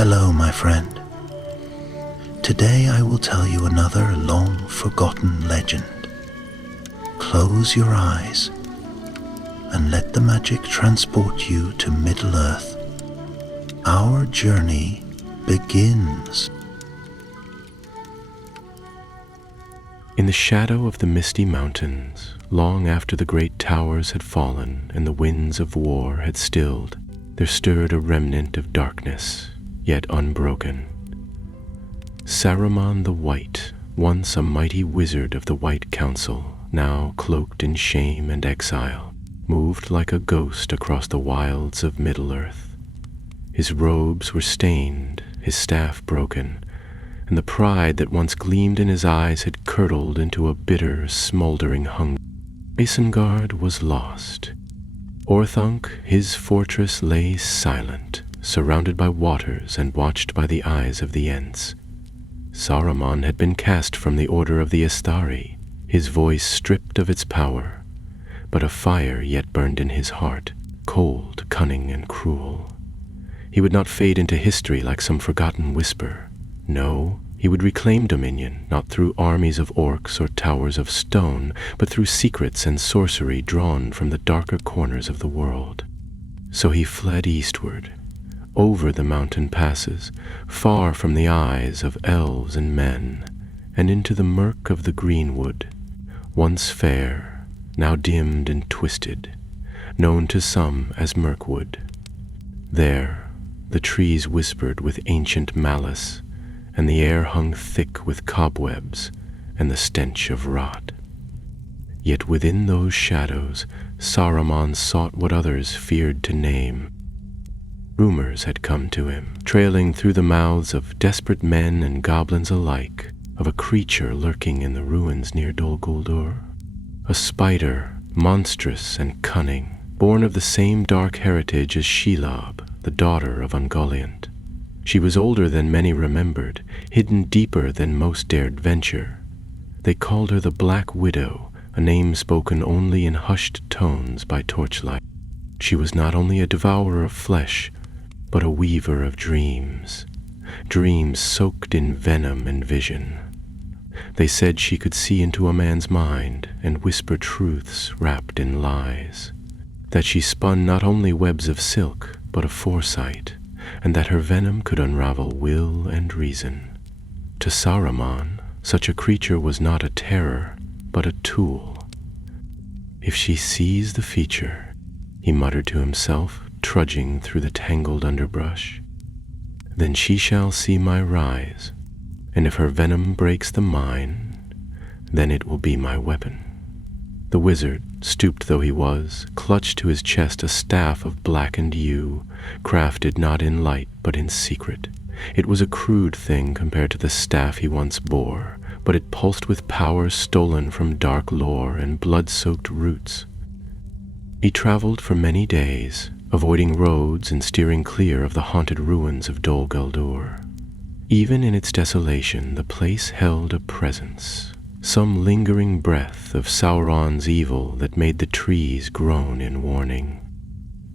Hello, my friend. Today I will tell you another long-forgotten legend. Close your eyes and let the magic transport you to Middle-earth. Our journey begins. In the shadow of the misty mountains, long after the great towers had fallen and the winds of war had stilled, there stirred a remnant of darkness, yet unbroken. Saruman the White, once a mighty wizard of the White Council, now cloaked in shame and exile, moved like a ghost across the wilds of Middle-earth. His robes were stained, his staff broken, and the pride that once gleamed in his eyes had curdled into a bitter, smoldering hunger. Isengard was lost. Orthanc, his fortress, lay silent, surrounded by waters and watched by the eyes of the Ents. Saruman had been cast from the order of the Istari, his voice stripped of its power, but a fire yet burned in his heart, cold, cunning, and cruel. He would not fade into history like some forgotten whisper. No, he would reclaim dominion, not through armies of orcs or towers of stone, but through secrets and sorcery drawn from the darker corners of the world. So he fled eastward, over the mountain passes, far from the eyes of elves and men, and into the murk of the greenwood, once fair, now dimmed and twisted, known to some as Mirkwood. There, the trees whispered with ancient malice, and the air hung thick with cobwebs and the stench of rot. Yet within those shadows, Saruman sought what others feared to name. Rumors had come to him, trailing through the mouths of desperate men and goblins alike, of a creature lurking in the ruins near Dol Guldur. A spider, monstrous and cunning, born of the same dark heritage as Shelob, the daughter of Ungoliant. She was older than many remembered, hidden deeper than most dared venture. They called her the Black Widow, a name spoken only in hushed tones by torchlight. She was not only a devourer of flesh, but a weaver of dreams, dreams soaked in venom and vision. They said she could see into a man's mind and whisper truths wrapped in lies, that she spun not only webs of silk, but of foresight, and that her venom could unravel will and reason. To Saruman, such a creature was not a terror, but a tool. If she sees the feature, he muttered to himself, trudging through the tangled underbrush, then she shall see my rise, and if her venom breaks the mine, then it will be my weapon. The wizard, stooped though he was, clutched to his chest a staff of blackened yew, crafted not in light but in secret. It was a crude thing compared to the staff he once bore, but it pulsed with power stolen from dark lore and blood-soaked roots. He traveled for many days, avoiding roads and steering clear of the haunted ruins of Dol Guldur. Even in its desolation, the place held a presence, some lingering breath of Sauron's evil that made the trees groan in warning.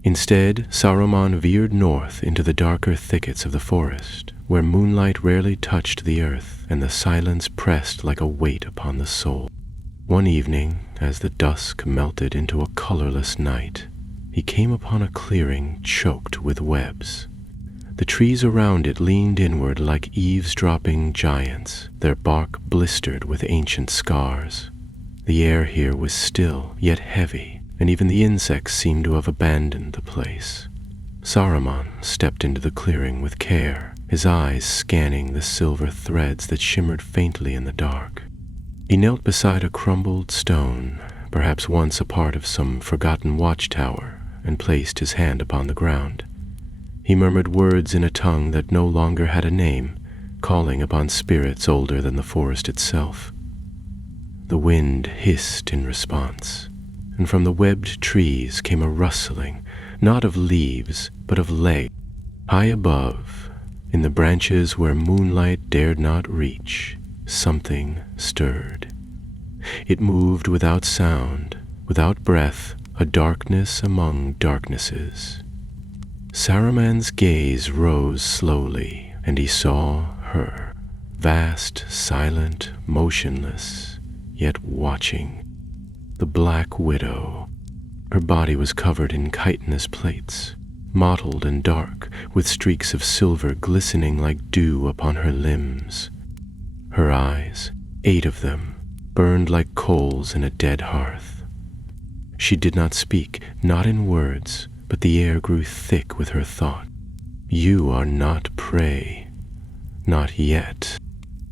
Instead, Saruman veered north into the darker thickets of the forest, where moonlight rarely touched the earth and the silence pressed like a weight upon the soul. One evening, as the dusk melted into a colorless night, he came upon a clearing choked with webs. The trees around it leaned inward like eavesdropping giants, their bark blistered with ancient scars. The air here was still, yet heavy, and even the insects seemed to have abandoned the place. Saruman stepped into the clearing with care, his eyes scanning the silver threads that shimmered faintly in the dark. He knelt beside a crumbled stone, perhaps once a part of some forgotten watchtower, and placed his hand upon the ground. He murmured words in a tongue that no longer had a name, calling upon spirits older than the forest itself. The wind hissed in response, and from the webbed trees came a rustling, not of leaves, but of legs. High above, in the branches where moonlight dared not reach, something stirred. It moved without sound, without breath, a darkness among darknesses. Saruman's gaze rose slowly, and he saw her, vast, silent, motionless, yet watching. The Black Widow. Her body was covered in chitinous plates, mottled and dark, with streaks of silver glistening like dew upon her limbs. Her eyes, 8 of them, burned like coals in a dead hearth. She did not speak, not in words, but the air grew thick with her thought. You are not prey. Not yet.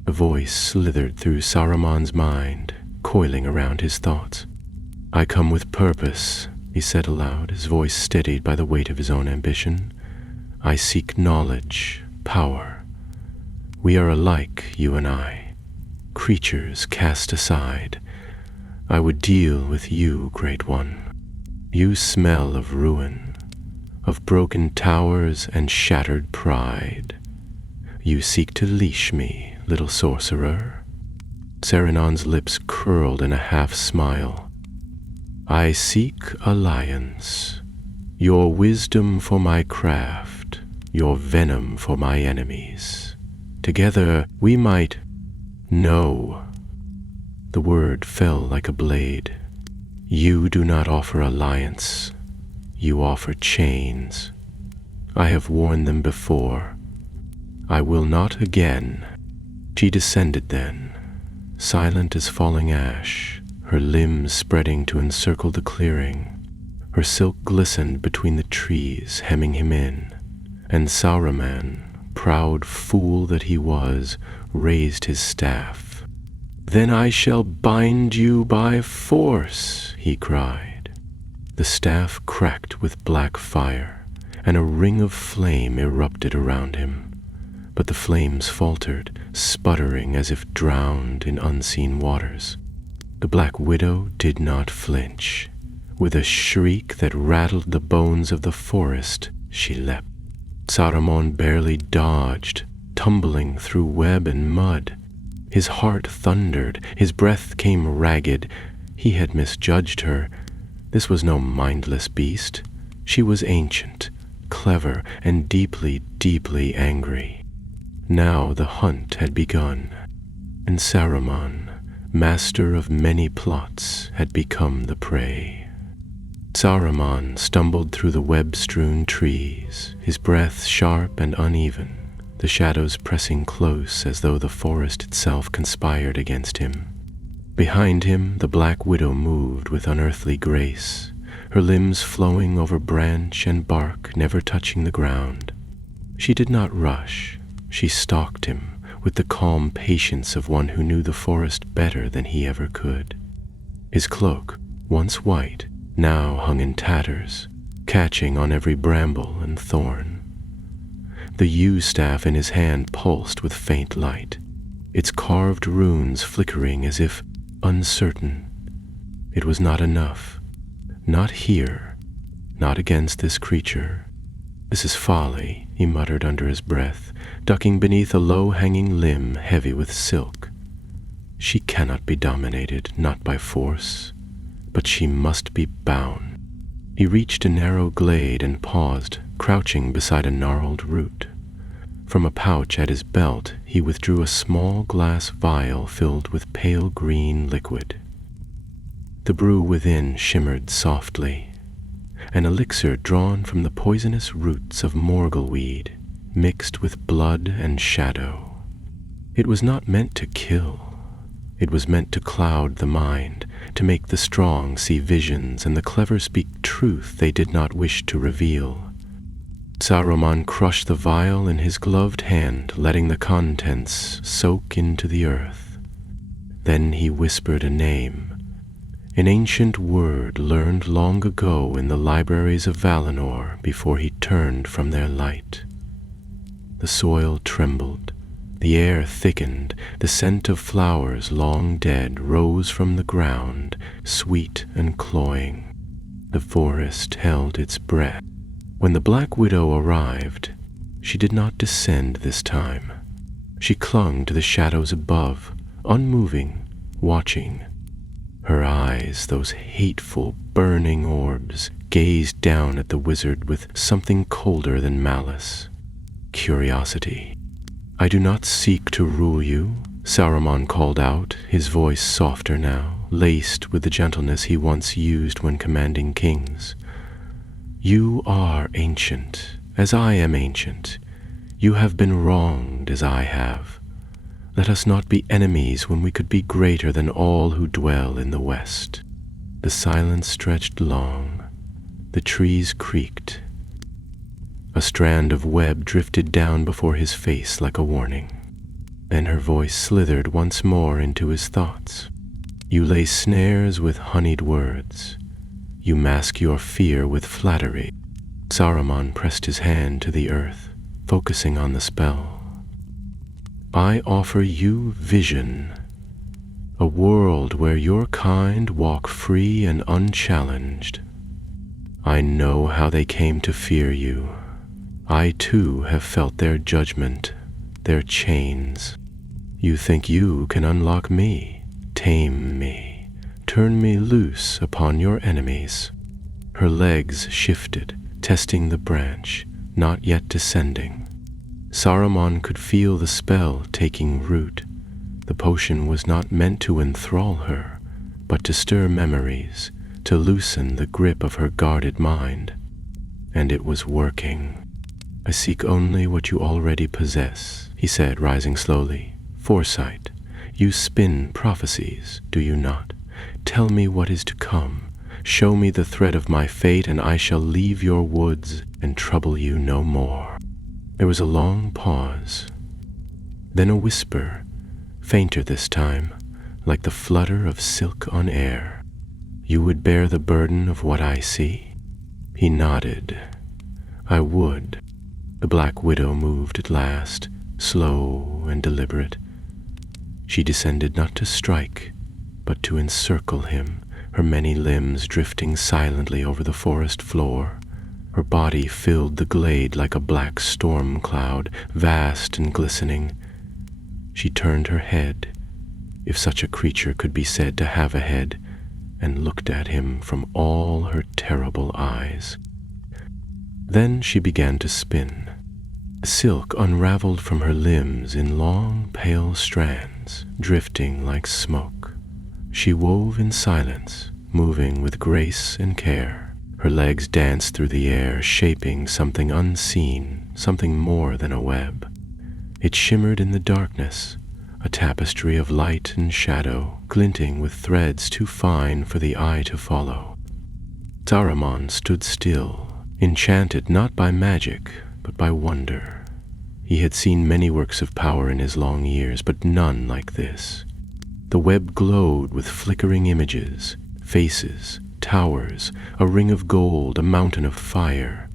A voice slithered through Saruman's mind, coiling around his thoughts. I come with purpose, he said aloud, his voice steadied by the weight of his own ambition. I seek knowledge, power. We are alike, you and I, creatures cast aside. I would deal with you, Great One. You smell of ruin, of broken towers and shattered pride. You seek to leash me, little sorcerer. Saruman's lips curled in a half-smile. I seek alliance, your wisdom for my craft, your venom for my enemies. Together we might... No. The word fell like a blade. You do not offer alliance. You offer chains. I have worn them before. I will not again. She descended then, silent as falling ash, her limbs spreading to encircle the clearing. Her silk glistened between the trees, hemming him in, and Saruman, proud fool that he was, raised his staff. Then I shall bind you by force, he cried. The staff cracked with black fire, and a ring of flame erupted around him. But the flames faltered, sputtering as if drowned in unseen waters. The Black Widow did not flinch. With a shriek that rattled the bones of the forest, she leapt. Saruman barely dodged, tumbling through web and mud. His heart thundered, his breath came ragged. He had misjudged her. This was no mindless beast. She was ancient, clever, and deeply, deeply angry. Now the hunt had begun, and Saruman, master of many plots, had become the prey. Saruman stumbled through the web-strewn trees, his breath sharp and uneven, the shadows pressing close as though the forest itself conspired against him. Behind him, the Black Widow moved with unearthly grace, her limbs flowing over branch and bark, never touching the ground. She did not rush. She stalked him with the calm patience of one who knew the forest better than he ever could. His cloak, once white, now hung in tatters, catching on every bramble and thorn. The yew staff in his hand pulsed with faint light, its carved runes flickering as if uncertain. It was not enough. Not here. Not against this creature. This is folly, he muttered under his breath, ducking beneath a low-hanging limb heavy with silk. She cannot be dominated, not by force, but she must be bound. He reached a narrow glade and paused, crouching beside a gnarled root. From a pouch at his belt, he withdrew a small glass vial filled with pale green liquid. The brew within shimmered softly, an elixir drawn from the poisonous roots of morgleweed, mixed with blood and shadow. It was not meant to kill. It was meant to cloud the mind, to make the strong see visions and the clever speak truth they did not wish to reveal. Saruman crushed the vial in his gloved hand, letting the contents soak into the earth. Then he whispered a name, an ancient word learned long ago in the libraries of Valinor before he turned from their light. The soil trembled, the air thickened, the scent of flowers long dead rose from the ground, sweet and cloying. The forest held its breath. When the Black Widow arrived, she did not descend this time. She clung to the shadows above, unmoving, watching. Her eyes, those hateful, burning orbs, gazed down at the wizard with something colder than malice. Curiosity. "I do not seek to rule you," Saruman called out, his voice softer now, laced with the gentleness he once used when commanding kings. "You are ancient, as I am ancient. You have been wronged as I have. Let us not be enemies when we could be greater than all who dwell in the West." The silence stretched long. The trees creaked. A strand of web drifted down before his face like a warning. Then her voice slithered once more into his thoughts. "You lay snares with honeyed words. You mask your fear with flattery." Saruman pressed his hand to the earth, focusing on the spell. "I offer you vision, a world where your kind walk free and unchallenged. I know how they came to fear you. I too have felt their judgment, their chains. You think you can unlock me, tame me, turn me loose upon your enemies." Her legs shifted, testing the branch, not yet descending. Saruman could feel the spell taking root. The potion was not meant to enthrall her, but to stir memories, to loosen the grip of her guarded mind. And it was working. "I seek only what you already possess," he said, rising slowly. "Foresight. You spin prophecies, do you not? Tell me what is to come. Show me the thread of my fate, and I shall leave your woods and trouble you no more." There was a long pause, then a whisper, fainter this time, like the flutter of silk on air. "You would bear the burden of what I see?" He nodded. "I would." The Black Widow moved at last, slow and deliberate. She descended not to strike, but to encircle him, her many limbs drifting silently over the forest floor. Her body filled the glade like a black storm cloud, vast and glistening. She turned her head, if such a creature could be said to have a head, and looked at him from all her terrible eyes. Then she began to spin. Silk unraveled from her limbs in long, pale strands, drifting like smoke. She wove in silence, moving with grace and care. Her legs danced through the air, shaping something unseen, something more than a web. It shimmered in the darkness, a tapestry of light and shadow, glinting with threads too fine for the eye to follow. Saruman stood still, enchanted not by magic, but by wonder. He had seen many works of power in his long years, but none like this. The web glowed with flickering images, faces, towers, a ring of gold, a mountain of fire.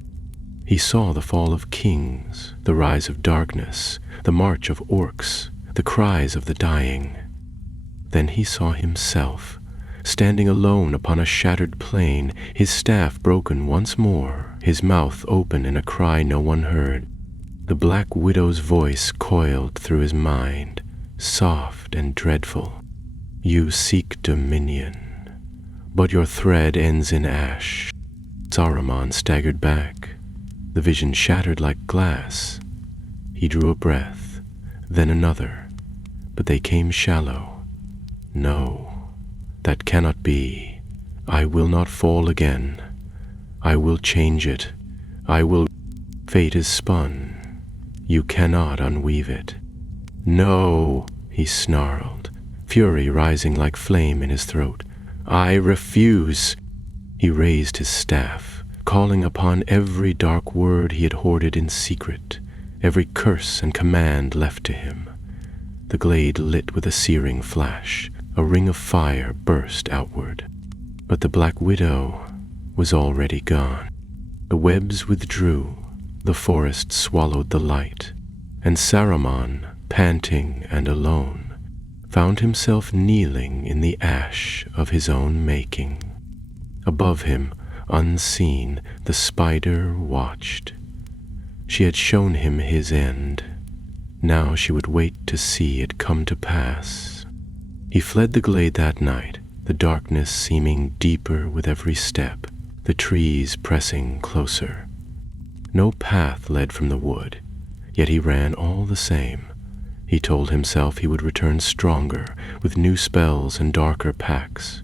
He saw the fall of kings, the rise of darkness, the march of orcs, the cries of the dying. Then he saw himself, standing alone upon a shattered plain, his staff broken once more, his mouth open in a cry no one heard. The Black Widow's voice coiled through his mind, soft and dreadful. "You seek dominion, but your thread ends in ash." Saruman staggered back. The vision shattered like glass. He drew a breath, then another, but they came shallow. "No, that cannot be. I will not fall again. I will change it. I will. Fate is spun. You cannot unweave it." "No," he snarled, fury rising like flame in his throat. "I refuse." He raised his staff, calling upon every dark word he had hoarded in secret, every curse and command left to him. The glade lit with a searing flash. A ring of fire burst outward. But the Black Widow was already gone. The webs withdrew, the forest swallowed the light, and Saruman, panting and alone, found himself kneeling in the ash of his own making. Above him, unseen, the spider watched. She had shown him his end. Now she would wait to see it come to pass. He fled the glade that night, the darkness seeming deeper with every step, the trees pressing closer. No path led from the wood, yet he ran all the same. He told himself he would return stronger, with new spells and darker pacts.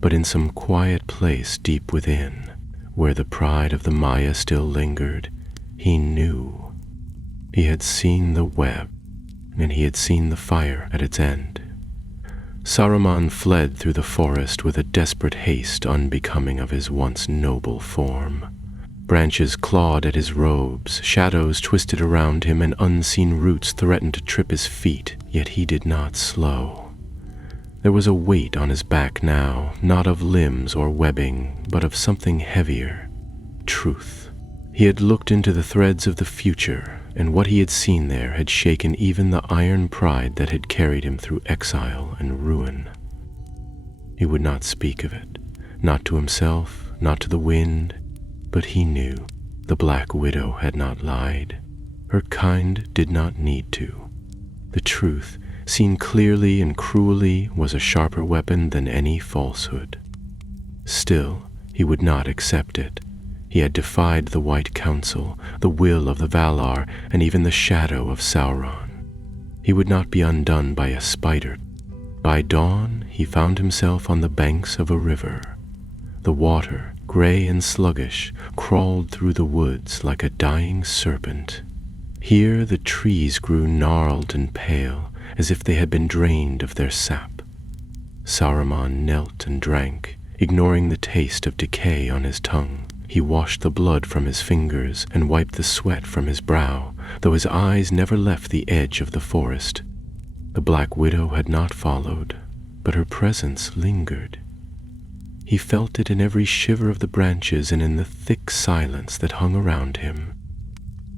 But in some quiet place deep within, where the pride of the Maya still lingered, he knew. He had seen the web, and he had seen the fire at its end. Saruman fled through the forest with a desperate haste unbecoming of his once noble form. Branches clawed at his robes, shadows twisted around him, and unseen roots threatened to trip his feet, yet he did not slow. There was a weight on his back now, not of limbs or webbing, but of something heavier, truth. He had looked into the threads of the future, and what he had seen there had shaken even the iron pride that had carried him through exile and ruin. He would not speak of it, not to himself, not to the wind, but he knew the Black Widow had not lied. Her kind did not need to. The truth, seen clearly and cruelly, was a sharper weapon than any falsehood. Still, he would not accept it. He had defied the White Council, the will of the Valar, and even the shadow of Sauron. He would not be undone by a spider. By dawn, he found himself on the banks of a river. The water, gray and sluggish, crawled through the woods like a dying serpent. Here the trees grew gnarled and pale, as if they had been drained of their sap. Saruman knelt and drank, ignoring the taste of decay on his tongue. He washed the blood from his fingers and wiped the sweat from his brow, though his eyes never left the edge of the forest. The Black Widow had not followed, but her presence lingered. He felt it in every shiver of the branches and in the thick silence that hung around him.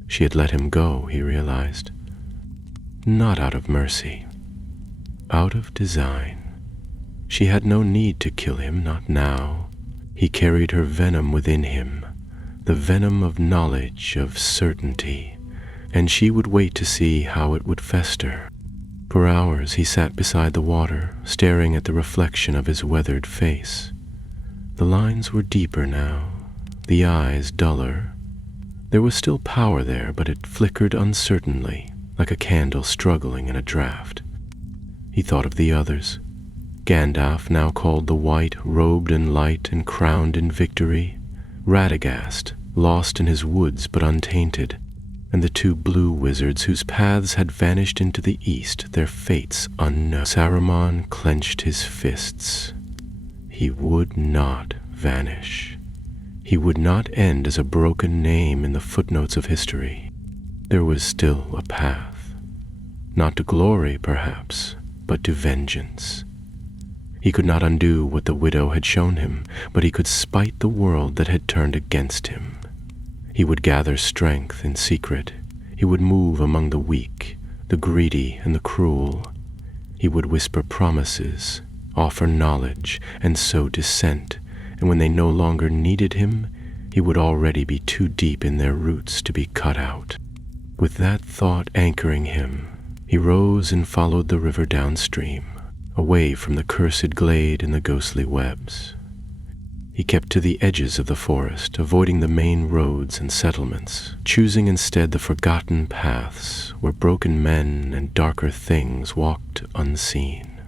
She had let him go, he realized. Not out of mercy, out of design. She had no need to kill him, not now. He carried her venom within him, the venom of knowledge, of certainty, and she would wait to see how it would fester. For hours he sat beside the water, staring at the reflection of his weathered face. The lines were deeper now, the eyes duller. There was still power there, but it flickered uncertainly, like a candle struggling in a draught. He thought of the others. Gandalf, now called the White, robed in light and crowned in victory. Radagast, lost in his woods but untainted. And the two blue wizards whose paths had vanished into the east, their fates unknown. Saruman clenched his fists. He would not vanish. He would not end as a broken name in the footnotes of history. There was still a path. Not to glory, perhaps, but to vengeance. He could not undo what the widow had shown him, but he could spite the world that had turned against him. He would gather strength in secret. He would move among the weak, the greedy, and the cruel. He would whisper promises, offer knowledge, and sow dissent, and when they no longer needed him, he would already be too deep in their roots to be cut out. With that thought anchoring him, he rose and followed the river downstream, away from the cursed glade and the ghostly webs. He kept to the edges of the forest, avoiding the main roads and settlements, choosing instead the forgotten paths where broken men and darker things walked unseen.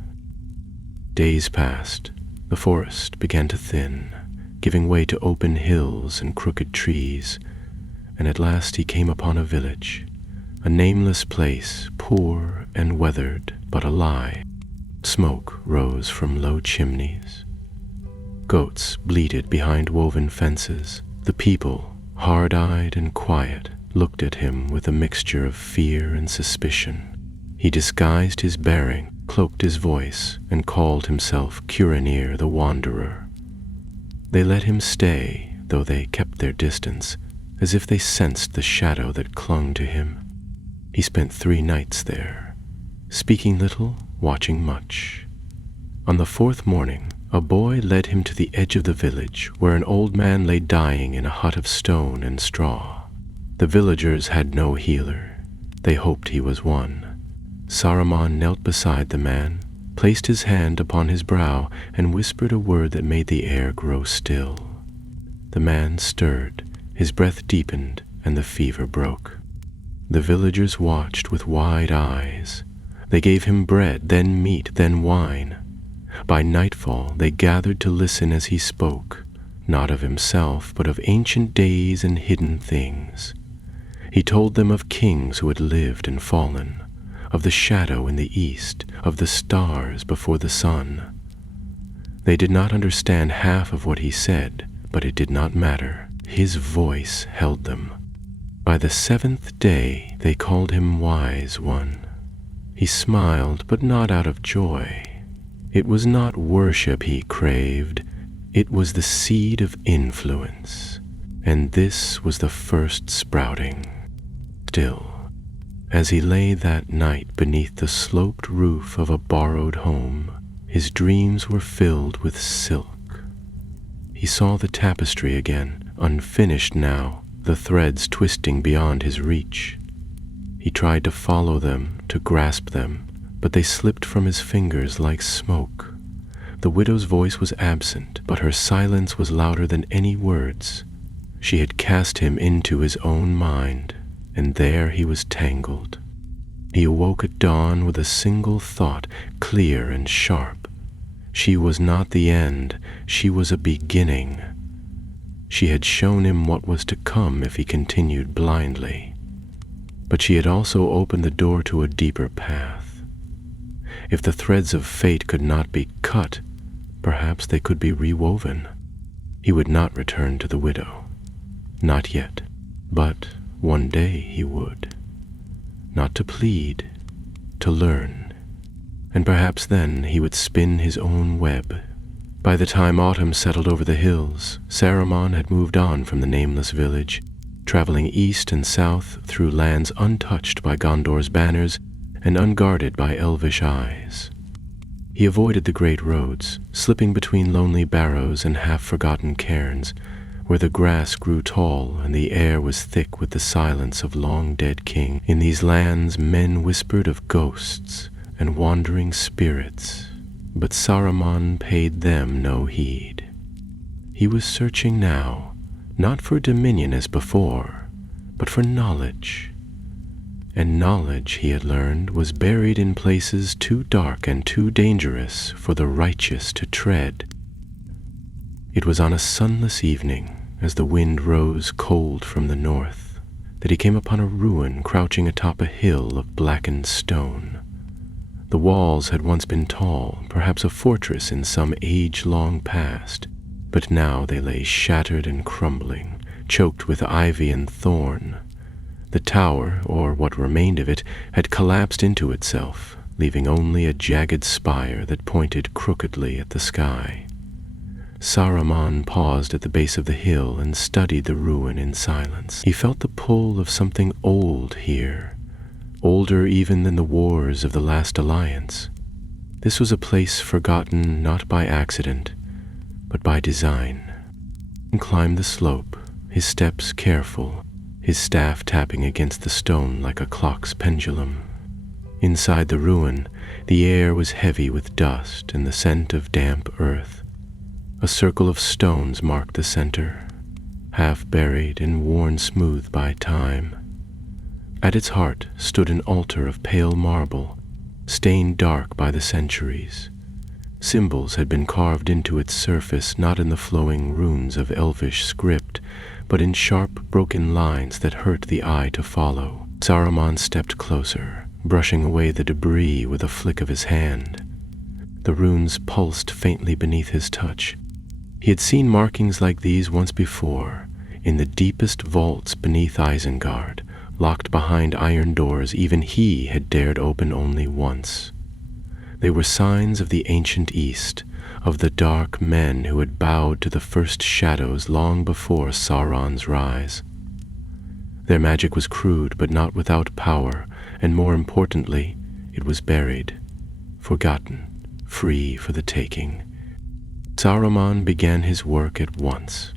Days passed. The forest began to thin, giving way to open hills and crooked trees, and at last he came upon a village, a nameless place, poor and weathered, but alive. Smoke rose from low chimneys. Goats bleated behind woven fences. The people, hard-eyed and quiet, looked at him with a mixture of fear and suspicion. He disguised his bearing, cloaked his voice, and called himself Curanir the Wanderer. They let him stay, though they kept their distance, as if they sensed the shadow that clung to him. He spent 3 nights there, speaking little, watching much. On the 4th morning, a boy led him to the edge of the village, where an old man lay dying in a hut of stone and straw. The villagers had no healer. They hoped he was one. Saruman knelt beside the man, placed his hand upon his brow, and whispered a word that made the air grow still. The man stirred, his breath deepened, and the fever broke. The villagers watched with wide eyes. They gave him bread, then meat, then wine. By nightfall they gathered to listen as he spoke, not of himself, but of ancient days and hidden things. He told them of kings who had lived and fallen, of the shadow in the east, of the stars before the sun. They did not understand half of what he said, but it did not matter. His voice held them. By the 7th day they called him Wise One. He smiled, but not out of joy. It was not worship he craved, it was the seed of influence, and this was the first sprouting. Still, as he lay that night beneath the sloped roof of a borrowed home, his dreams were filled with silk. He saw the tapestry again, unfinished now, the threads twisting beyond his reach. He tried to follow them, to grasp them, but they slipped from his fingers like smoke. The widow's voice was absent, but her silence was louder than any words. She had cast him into his own mind, and there he was tangled. He awoke at dawn with a single thought, clear and sharp. She was not the end, she was a beginning. She had shown him what was to come if he continued blindly. But she had also opened the door to a deeper path. If the threads of fate could not be cut, perhaps they could be rewoven. He would not return to the widow. Not yet, but one day he would. Not to plead, to learn. And perhaps then he would spin his own web. By the time autumn settled over the hills, Saruman had moved on from the nameless village, traveling east and south through lands untouched by Gondor's banners and unguarded by elvish eyes. He avoided the great roads, slipping between lonely barrows and half-forgotten cairns, where the grass grew tall and the air was thick with the silence of long-dead king. In these lands men whispered of ghosts and wandering spirits, but Saruman paid them no heed. He was searching now, not for dominion as before, but for knowledge. And knowledge, he had learned, was buried in places too dark and too dangerous for the righteous to tread. It was on a sunless evening, as the wind rose cold from the north, that he came upon a ruin crouching atop a hill of blackened stone. The walls had once been tall, perhaps a fortress in some age-long past, but now they lay shattered and crumbling, choked with ivy and thorn. The tower, or what remained of it, had collapsed into itself, leaving only a jagged spire that pointed crookedly at the sky. Saruman paused at the base of the hill and studied the ruin in silence. He felt the pull of something old here, older even than the wars of the last alliance. This was a place forgotten not by accident, but by design. He climbed the slope, his steps careful, his staff tapping against the stone like a clock's pendulum. Inside the ruin, the air was heavy with dust and the scent of damp earth. A circle of stones marked the center, half buried and worn smooth by time. At its heart stood an altar of pale marble, stained dark by the centuries. Symbols had been carved into its surface, not in the flowing runes of elvish script, but in sharp, broken lines that hurt the eye to follow. Saruman stepped closer, brushing away the debris with a flick of his hand. The runes pulsed faintly beneath his touch. He had seen markings like these once before, in the deepest vaults beneath Isengard, locked behind iron doors even he had dared open only once. They were signs of the ancient East, of the dark men who had bowed to the first shadows long before Sauron's rise. Their magic was crude but not without power, and more importantly, it was buried, forgotten, free for the taking. Saruman began his work at once.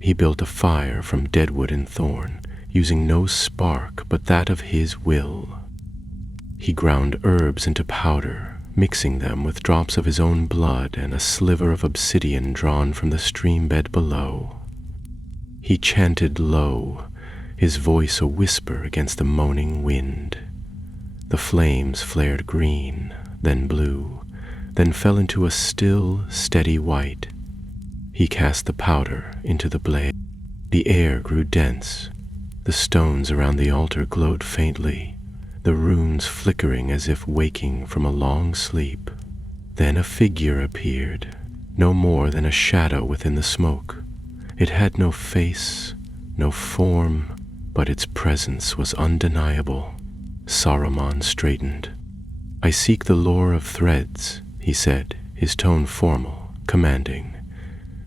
He built a fire from deadwood and thorn, using no spark but that of his will. He ground herbs into powder, mixing them with drops of his own blood and a sliver of obsidian drawn from the stream bed below. He chanted low, his voice a whisper against the moaning wind. The flames flared green, then blue, then fell into a still, steady white. He cast the powder into the blaze. The air grew dense. The stones around the altar glowed faintly, the runes flickering as if waking from a long sleep. Then a figure appeared, no more than a shadow within the smoke. It had no face, no form, but its presence was undeniable. Saruman straightened. "I seek the lore of threads," he said, his tone formal, commanding.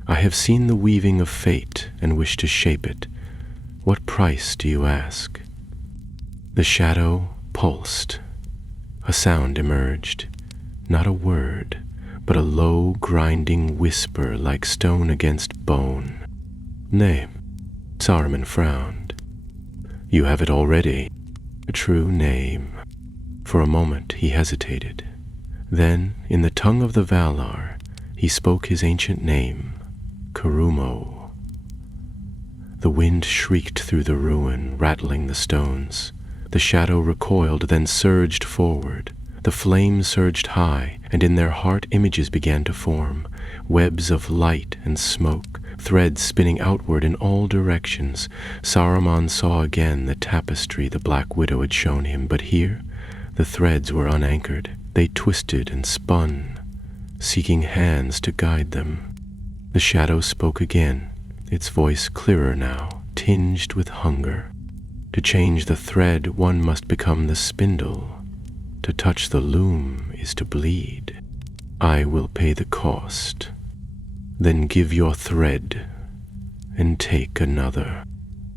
"I have seen the weaving of fate and wish to shape it. What price do you ask?" The shadow pulsed. A sound emerged, not a word, but a low, grinding whisper like stone against bone. "Name?" Saruman frowned. "You have it already. A true name." For a moment he hesitated. Then, in the tongue of the Valar, he spoke his ancient name, Karumo. The wind shrieked through the ruin, rattling the stones. The shadow recoiled, then surged forward. The flames surged high, and in their heart images began to form, webs of light and smoke, threads spinning outward in all directions. Saruman saw again the tapestry the Black Widow had shown him, but here the threads were unanchored. They twisted and spun, seeking hands to guide them. The shadow spoke again, its voice clearer now, tinged with hunger. To change the thread, one must become the spindle. To touch the loom is to bleed. I will pay the cost. Then give your thread and take another.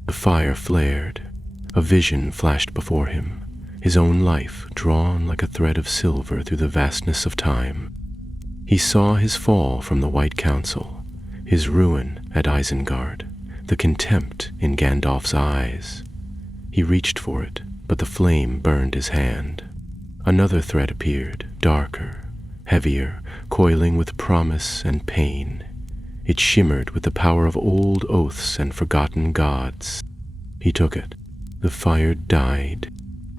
The fire flared. A vision flashed before him, his own life drawn like a thread of silver through the vastness of time. He saw his fall from the White Council, his ruin at Isengard, the contempt in Gandalf's eyes. He reached for it, but the flame burned his hand. Another thread appeared, darker, heavier, coiling with promise and pain. It shimmered with the power of old oaths and forgotten gods. He took it. The fire died.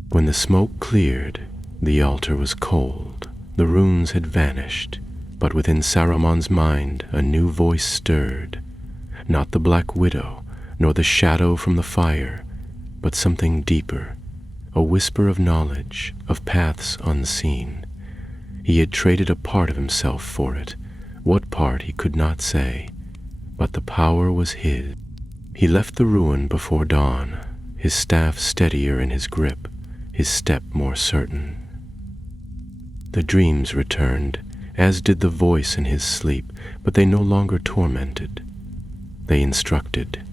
When the smoke cleared, the altar was cold. The runes had vanished, but within Saruman's mind a new voice stirred. Not the Black Widow, nor the shadow from the fire, but something deeper, a whisper of knowledge, of paths unseen. He had traded a part of himself for it. What part he could not say, but the power was his. He left the ruin before dawn, his staff steadier in his grip, his step more certain. The dreams returned, as did the voice in his sleep, but they no longer tormented. They instructed.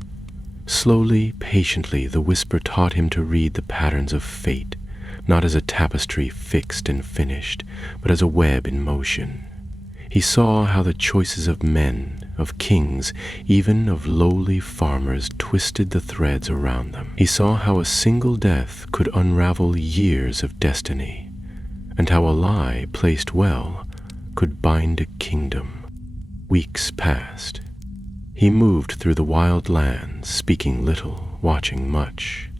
Slowly, patiently, the whisper taught him to read the patterns of fate, not as a tapestry fixed and finished, but as a web in motion. He saw how the choices of men, of kings, even of lowly farmers twisted the threads around them. He saw how a single death could unravel years of destiny, and how a lie placed well could bind a kingdom. Weeks passed. He moved through the wild lands, speaking little, watching much.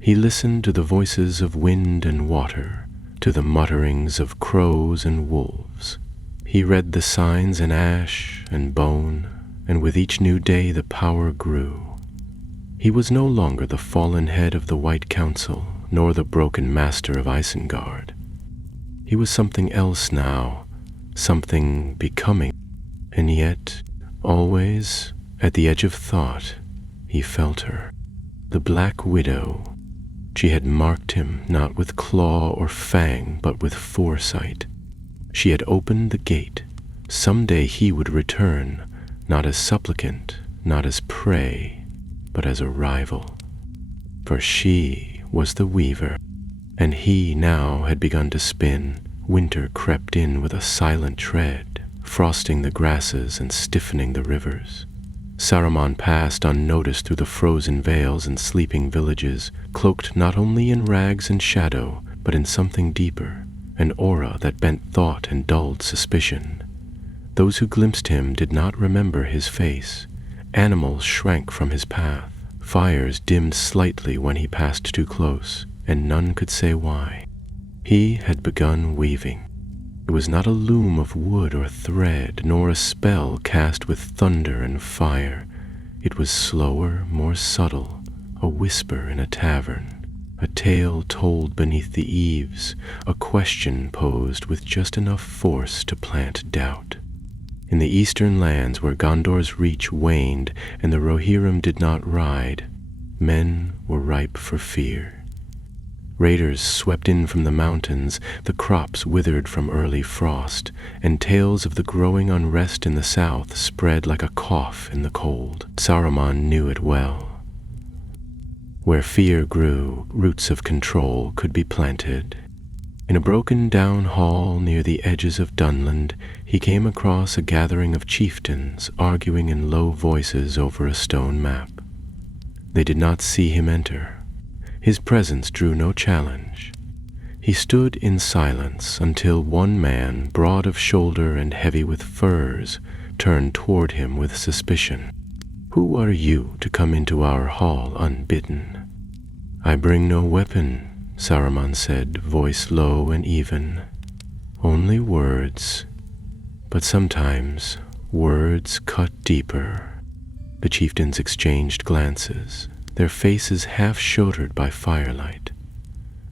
He listened to the voices of wind and water, to the mutterings of crows and wolves. He read the signs in ash and bone, and with each new day the power grew. He was no longer the fallen head of the White Council, nor the broken master of Isengard. He was something else now, something becoming, and yet, always, at the edge of thought, he felt her. The Black Widow. She had marked him not with claw or fang, but with foresight. She had opened the gate. Someday he would return, not as supplicant, not as prey, but as a rival. For she was the weaver, and he now had begun to spin. Winter crept in with a silent tread, frosting the grasses and stiffening the rivers. Saruman passed unnoticed through the frozen vales and sleeping villages, cloaked not only in rags and shadow, but in something deeper, an aura that bent thought and dulled suspicion. Those who glimpsed him did not remember his face. Animals shrank from his path. Fires dimmed slightly when he passed too close, and none could say why. He had begun weaving. It was not a loom of wood or thread, nor a spell cast with thunder and fire. It was slower, more subtle, a whisper in a tavern, a tale told beneath the eaves, a question posed with just enough force to plant doubt. In the eastern lands where Gondor's reach waned and the Rohirrim did not ride, men were ripe for fear. Raiders swept in from the mountains, the crops withered from early frost, and tales of the growing unrest in the south spread like a cough in the cold. Saruman knew it well. Where fear grew, roots of control could be planted. In a broken-down hall near the edges of Dunland, he came across a gathering of chieftains arguing in low voices over a stone map. They did not see him enter. His presence drew no challenge. He stood in silence until one man, broad of shoulder and heavy with furs, turned toward him with suspicion. "Who are you to come into our hall unbidden?" "I bring no weapon," Saruman said, voice low and even. "Only words, but sometimes words cut deeper." The chieftains exchanged glances, their faces half-showed by firelight.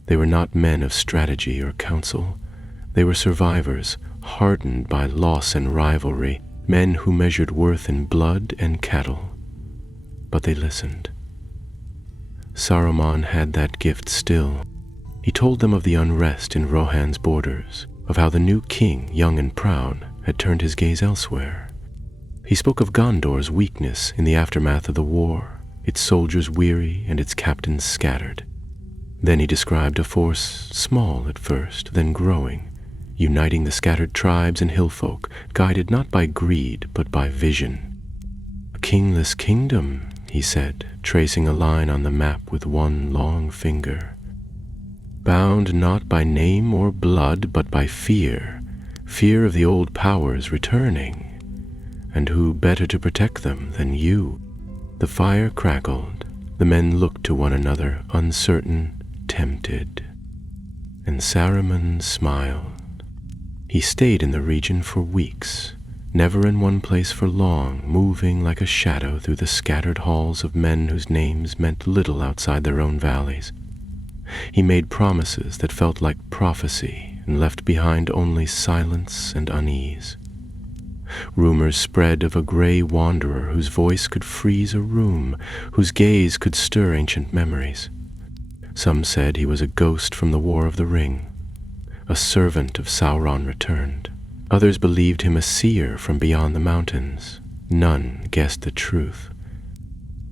They were not men of strategy or counsel. They were survivors, hardened by loss and rivalry, men who measured worth in blood and cattle. But they listened. Saruman had that gift still. He told them of the unrest in Rohan's borders, of how the new king, young and proud, had turned his gaze elsewhere. He spoke of Gondor's weakness in the aftermath of the war, its soldiers weary and its captains scattered. Then he described a force small at first, then growing, uniting the scattered tribes and hillfolk, guided not by greed but by vision. "A kingless kingdom," he said, tracing a line on the map with one long finger. "Bound not by name or blood, but by fear, fear of the old powers returning. And who better to protect them than you?" The fire crackled. The men looked to one another, uncertain, tempted. And Saruman smiled. He stayed in the region for weeks, never in one place for long, moving like a shadow through the scattered halls of men whose names meant little outside their own valleys. He made promises that felt like prophecy and left behind only silence and unease. Rumors spread of a gray wanderer whose voice could freeze a room, whose gaze could stir ancient memories. Some said he was a ghost from the War of the Ring, a servant of Sauron returned. Others believed him a seer from beyond the mountains. None guessed the truth.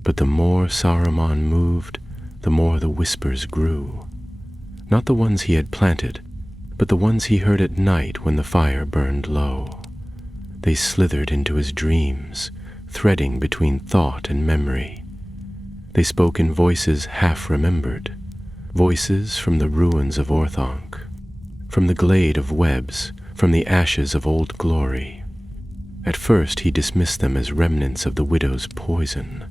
But the more Saruman moved, the more the whispers grew. Not the ones he had planted, but the ones he heard at night when the fire burned low. They slithered into his dreams, threading between thought and memory. They spoke in voices half-remembered, voices from the ruins of Orthanc, from the glade of webs, from the ashes of old glory. At first he dismissed them as remnants of the widow's poison,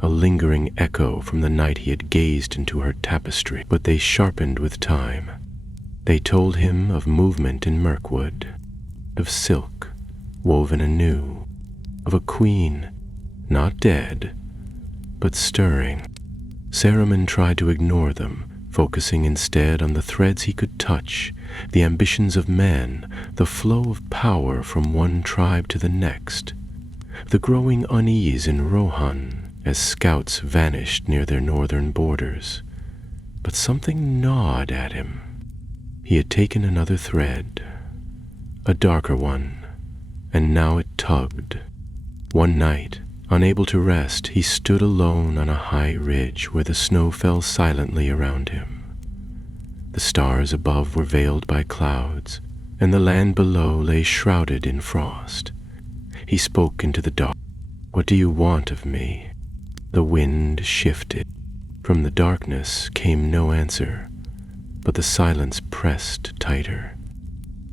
a lingering echo from the night he had gazed into her tapestry, but they sharpened with time. They told him of movement in Mirkwood, of silk woven anew, of a queen, not dead, but stirring. Saruman tried to ignore them, focusing instead on the threads he could touch, the ambitions of men, the flow of power from one tribe to the next, the growing unease in Rohan as scouts vanished near their northern borders. But something gnawed at him. He had taken another thread, a darker one, and now it tugged. One night, unable to rest, he stood alone on a high ridge where the snow fell silently around him. The stars above were veiled by clouds, and the land below lay shrouded in frost. He spoke into the dark. "What do you want of me?" The wind shifted. From the darkness came no answer, but the silence pressed tighter.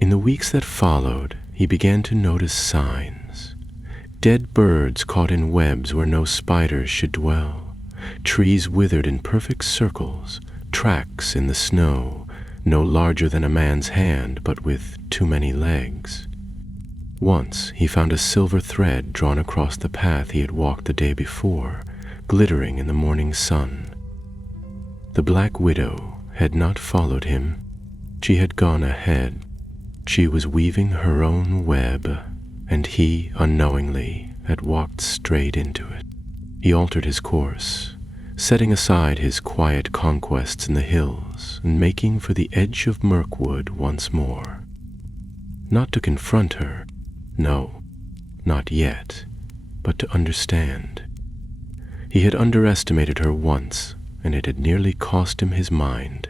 In the weeks that followed, he began to notice signs. Dead birds caught in webs where no spiders should dwell, trees withered in perfect circles, tracks in the snow, no larger than a man's hand but with too many legs. Once he found a silver thread drawn across the path he had walked the day before, glittering in the morning sun. The Black Widow had not followed him. She had gone ahead. She was weaving her own web, and he, unknowingly, had walked straight into it. He altered his course, setting aside his quiet conquests in the hills and making for the edge of Mirkwood once more. Not to confront her, no, not yet, but to understand. He had underestimated her once, and it had nearly cost him his mind.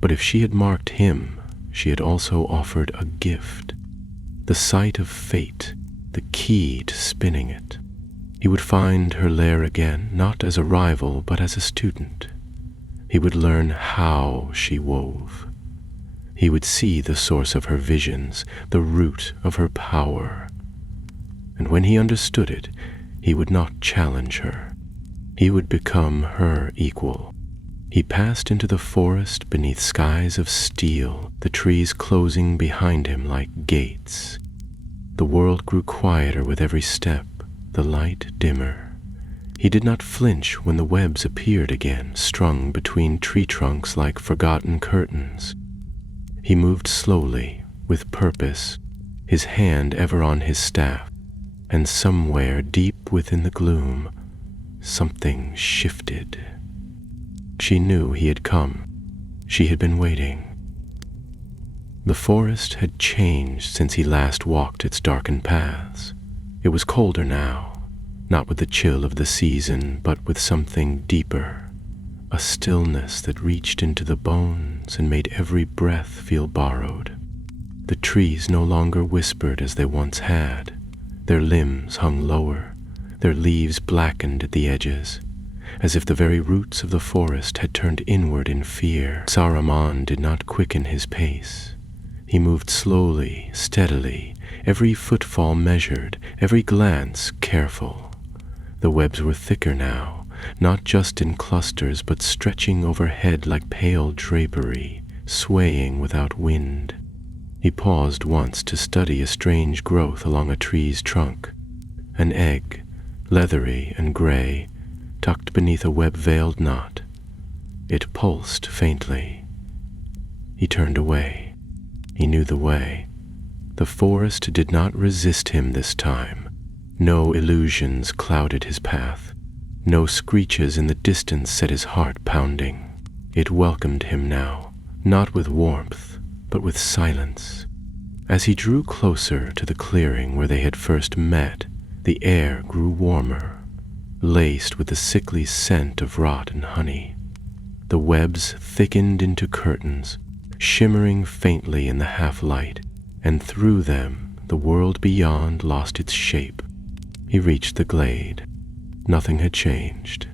But if she had marked him, she had also offered a gift, the sight of fate, the key to spinning it. He would find her lair again, not as a rival, but as a student. He would learn how she wove. He would see the source of her visions, the root of her power. And when he understood it, he would not challenge her. He would become her equal. He passed into the forest beneath skies of steel, the trees closing behind him like gates. The world grew quieter with every step, the light dimmer. He did not flinch when the webs appeared again, strung between tree trunks like forgotten curtains. He moved slowly, with purpose, his hand ever on his staff, and somewhere deep within the gloom, something shifted. She knew he had come. She had been waiting. The forest had changed since he last walked its darkened paths. It was colder now, not with the chill of the season, but with something deeper, a stillness that reached into the bones and made every breath feel borrowed. The trees no longer whispered as they once had. Their limbs hung lower, their leaves blackened at the edges, as if the very roots of the forest had turned inward in fear. Saruman did not quicken his pace. He moved slowly, steadily, every footfall measured, every glance careful. The webs were thicker now, not just in clusters, but stretching overhead like pale drapery, swaying without wind. He paused once to study a strange growth along a tree's trunk. An egg, leathery and gray, tucked beneath a web-veiled knot. It pulsed faintly. He turned away. He knew the way. The forest did not resist him this time. No illusions clouded his path. No screeches in the distance set his heart pounding. It welcomed him now, not with warmth, but with silence. As he drew closer to the clearing where they had first met, the air grew warmer, laced with the sickly scent of rot and honey. The webs thickened into curtains, shimmering faintly in the half-light, and through them the world beyond lost its shape. He reached the glade. Nothing had changed.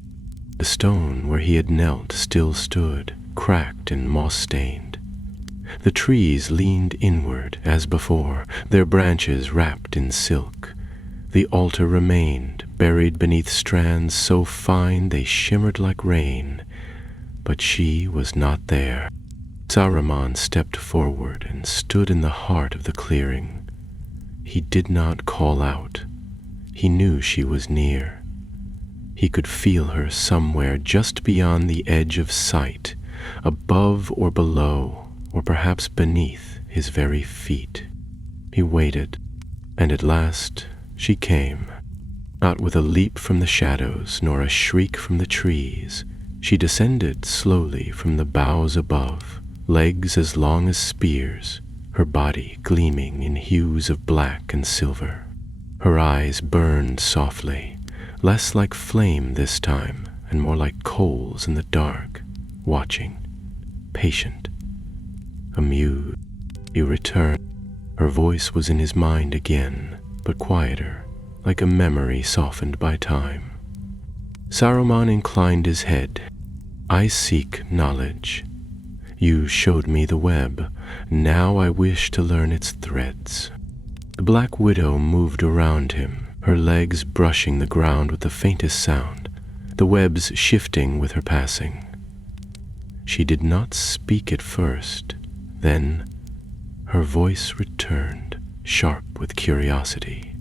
The stone where he had knelt still stood, cracked and moss-stained. The trees leaned inward as before, their branches wrapped in silk. The altar remained, buried beneath strands so fine they shimmered like rain. But she was not there. Saruman stepped forward and stood in the heart of the clearing. He did not call out. He knew she was near. He could feel her somewhere just beyond the edge of sight, above or below, or perhaps beneath his very feet. He waited, and at last she came. Not with a leap from the shadows, nor a shriek from the trees. She descended slowly from the boughs above, legs as long as spears, her body gleaming in hues of black and silver. Her eyes burned softly, less like flame this time, and more like coals in the dark, watching, patient, amused. He returned. Her voice was in his mind again, but quieter, like a memory softened by time. Saruman inclined his head. I seek knowledge. You showed me the web. Now I wish to learn its threads." The Black Widow moved around him, her legs brushing the ground with the faintest sound, the webs shifting with her passing. She did not speak at first. Then her voice returned, sharp with curiosity.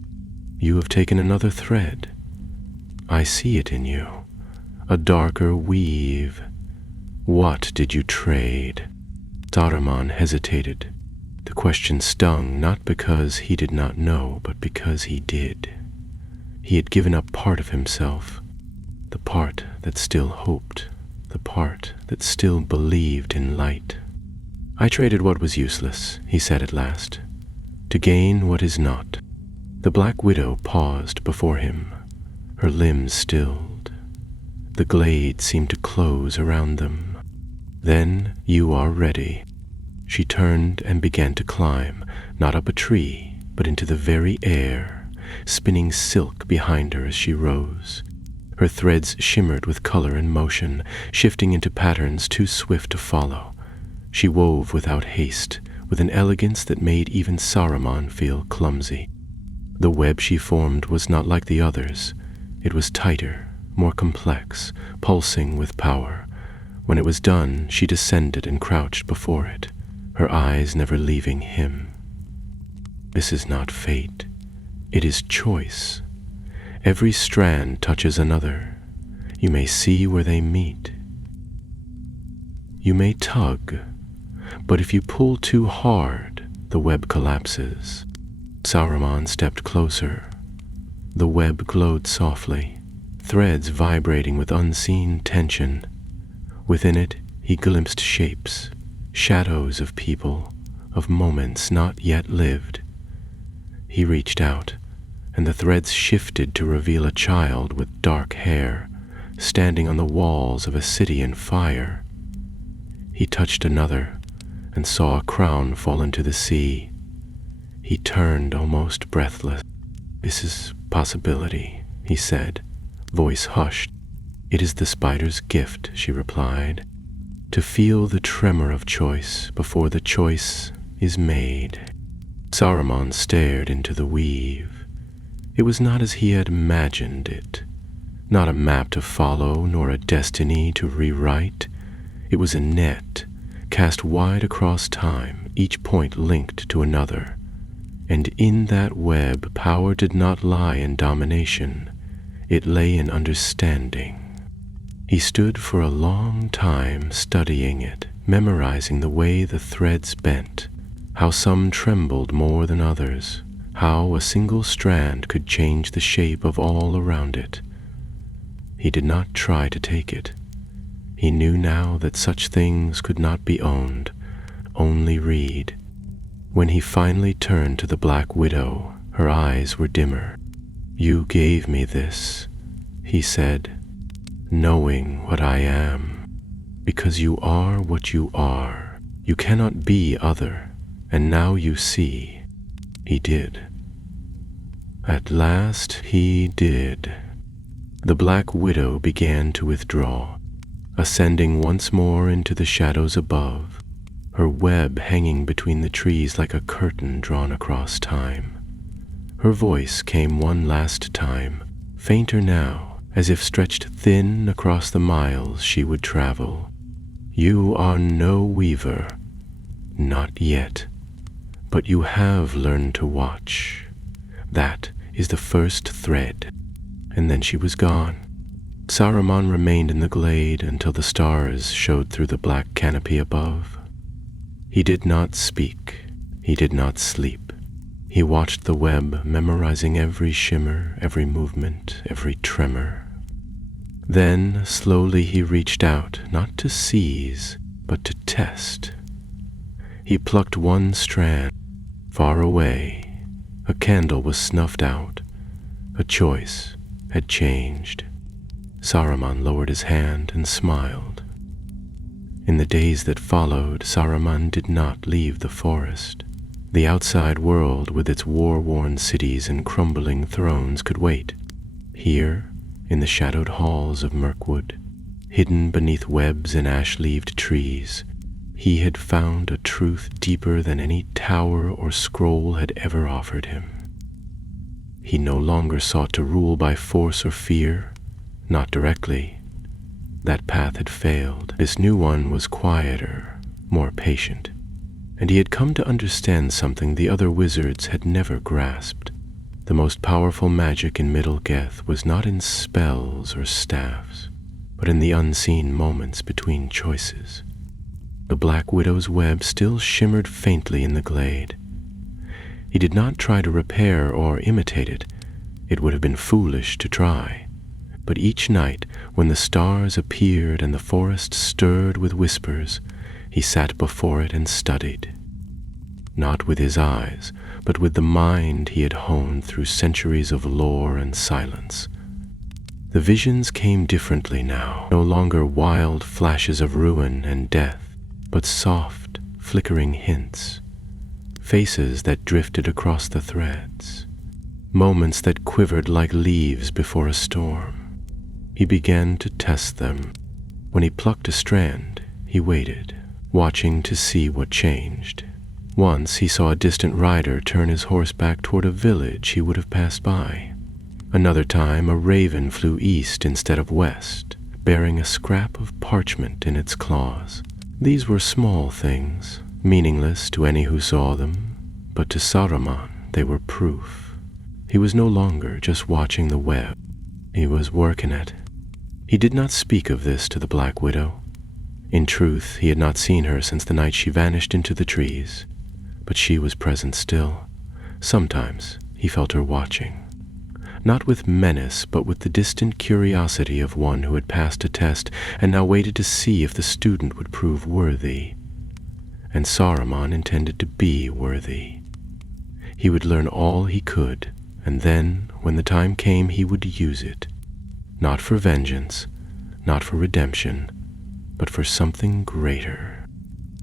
"You have taken another thread. I see it in you, a darker weave. What did you trade?" Saruman hesitated. The question stung, not because he did not know, but because he did. He had given up part of himself, the part that still hoped, the part that still believed in light. "I traded what was useless," he said at last, "to gain what is not." The Black Widow paused before him, her limbs stilled. The glade seemed to close around them. "Then you are ready." She turned and began to climb, not up a tree, but into the very air, spinning silk behind her as she rose. Her threads shimmered with color and motion, shifting into patterns too swift to follow. She wove without haste, with an elegance that made even Saruman feel clumsy. The web she formed was not like the others. It was tighter, more complex, pulsing with power. When it was done, she descended and crouched before it, her eyes never leaving him. This is not fate. It is choice. Every strand touches another. You may see where they meet. You may tug, but if you pull too hard, the web collapses. Saruman stepped closer. The web glowed softly, threads vibrating with unseen tension. Within it, he glimpsed shapes, shadows of people, of moments not yet lived. He reached out, and the threads shifted to reveal a child with dark hair, standing on the walls of a city in fire. He touched another, and saw a crown fall into the sea. He turned almost breathless. "This is possibility," he said, voice hushed. "It is the spider's gift," she replied, "to feel the tremor of choice before the choice is made." Saruman stared into the weave. It was not as he had imagined it, not a map to follow nor a destiny to rewrite. It was a net, cast wide across time, each point linked to another. And in that web, power did not lie in domination. It lay in understanding. He stood for a long time studying it, memorizing the way the threads bent, how some trembled more than others, how a single strand could change the shape of all around it. He did not try to take it. He knew now that such things could not be owned, only read. When he finally turned to the Black Widow, her eyes were dimmer. "You gave me this," he said, "knowing what I am. Because you are what you are. You cannot be other, and now you see." He did. At last he did. The Black Widow began to withdraw, ascending once more into the shadows above, her web hanging between the trees like a curtain drawn across time. Her voice came one last time, fainter now, as if stretched thin across the miles she would travel. "You are no weaver, not yet, but you have learned to watch. That is the first thread." And then she was gone. Saruman remained in the glade until the stars showed through the black canopy above. He did not speak. He did not sleep. He watched the web, memorizing every shimmer, every movement, every tremor. Then, slowly he reached out, not to seize, but to test. He plucked one strand. Far away, a candle was snuffed out. A choice had changed. Saruman lowered his hand and smiled. In the days that followed, Saruman did not leave the forest. The outside world, with its war-worn cities and crumbling thrones, could wait. Here, in the shadowed halls of Mirkwood, hidden beneath webs and ash-leaved trees, He had found a truth deeper than any tower or scroll had ever offered him. He no longer sought to rule by force or fear, not directly. That path had failed. This new one was quieter, more patient, and he had come to understand something the other wizards had never grasped. The most powerful magic in Middle Geth was not in spells or staffs, but in the unseen moments between choices. The Black Widow's web still shimmered faintly in the glade. He did not try to repair or imitate it. It would have been foolish to try. But each night, when the stars appeared and the forest stirred with whispers, he sat before it and studied. Not with his eyes, but with the mind he had honed through centuries of lore and silence. The visions came differently now, no longer wild flashes of ruin and death, but soft, flickering hints, faces that drifted across the threads, moments that quivered like leaves before a storm. He began to test them. When he plucked a strand, he waited, watching to see what changed. Once he saw a distant rider turn his horse back toward a village he would have passed by. Another time a raven flew east instead of west, bearing a scrap of parchment in its claws. These were small things, meaningless to any who saw them, but to Saruman they were proof. He was no longer just watching the web. He was working it. He did not speak of this to the Black Widow. In truth, he had not seen her since the night she vanished into the trees, but she was present still. Sometimes he felt her watching, not with menace, but with the distant curiosity of one who had passed a test and now waited to see if the student would prove worthy. And Saruman intended to be worthy. He would learn all he could, and then, when the time came, he would use it. Not for vengeance, not for redemption, but for something greater.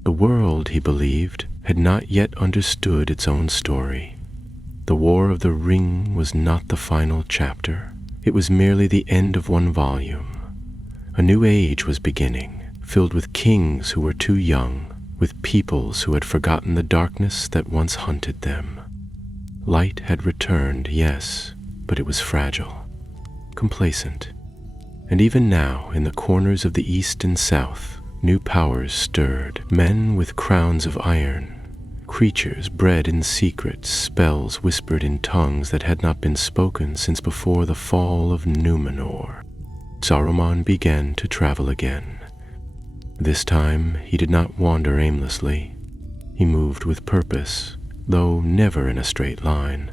The world, he believed, had not yet understood its own story. The War of the Ring was not the final chapter. It was merely the end of one volume. A new age was beginning, filled with kings who were too young, with peoples who had forgotten the darkness that once hunted them. Light had returned, yes, but it was fragile, complacent. And even now, in the corners of the east and south, new powers stirred, men with crowns of iron, creatures bred in secret, spells whispered in tongues that had not been spoken since before the fall of Numenor. Saruman began to travel again. This time he did not wander aimlessly. He moved with purpose, though never in a straight line.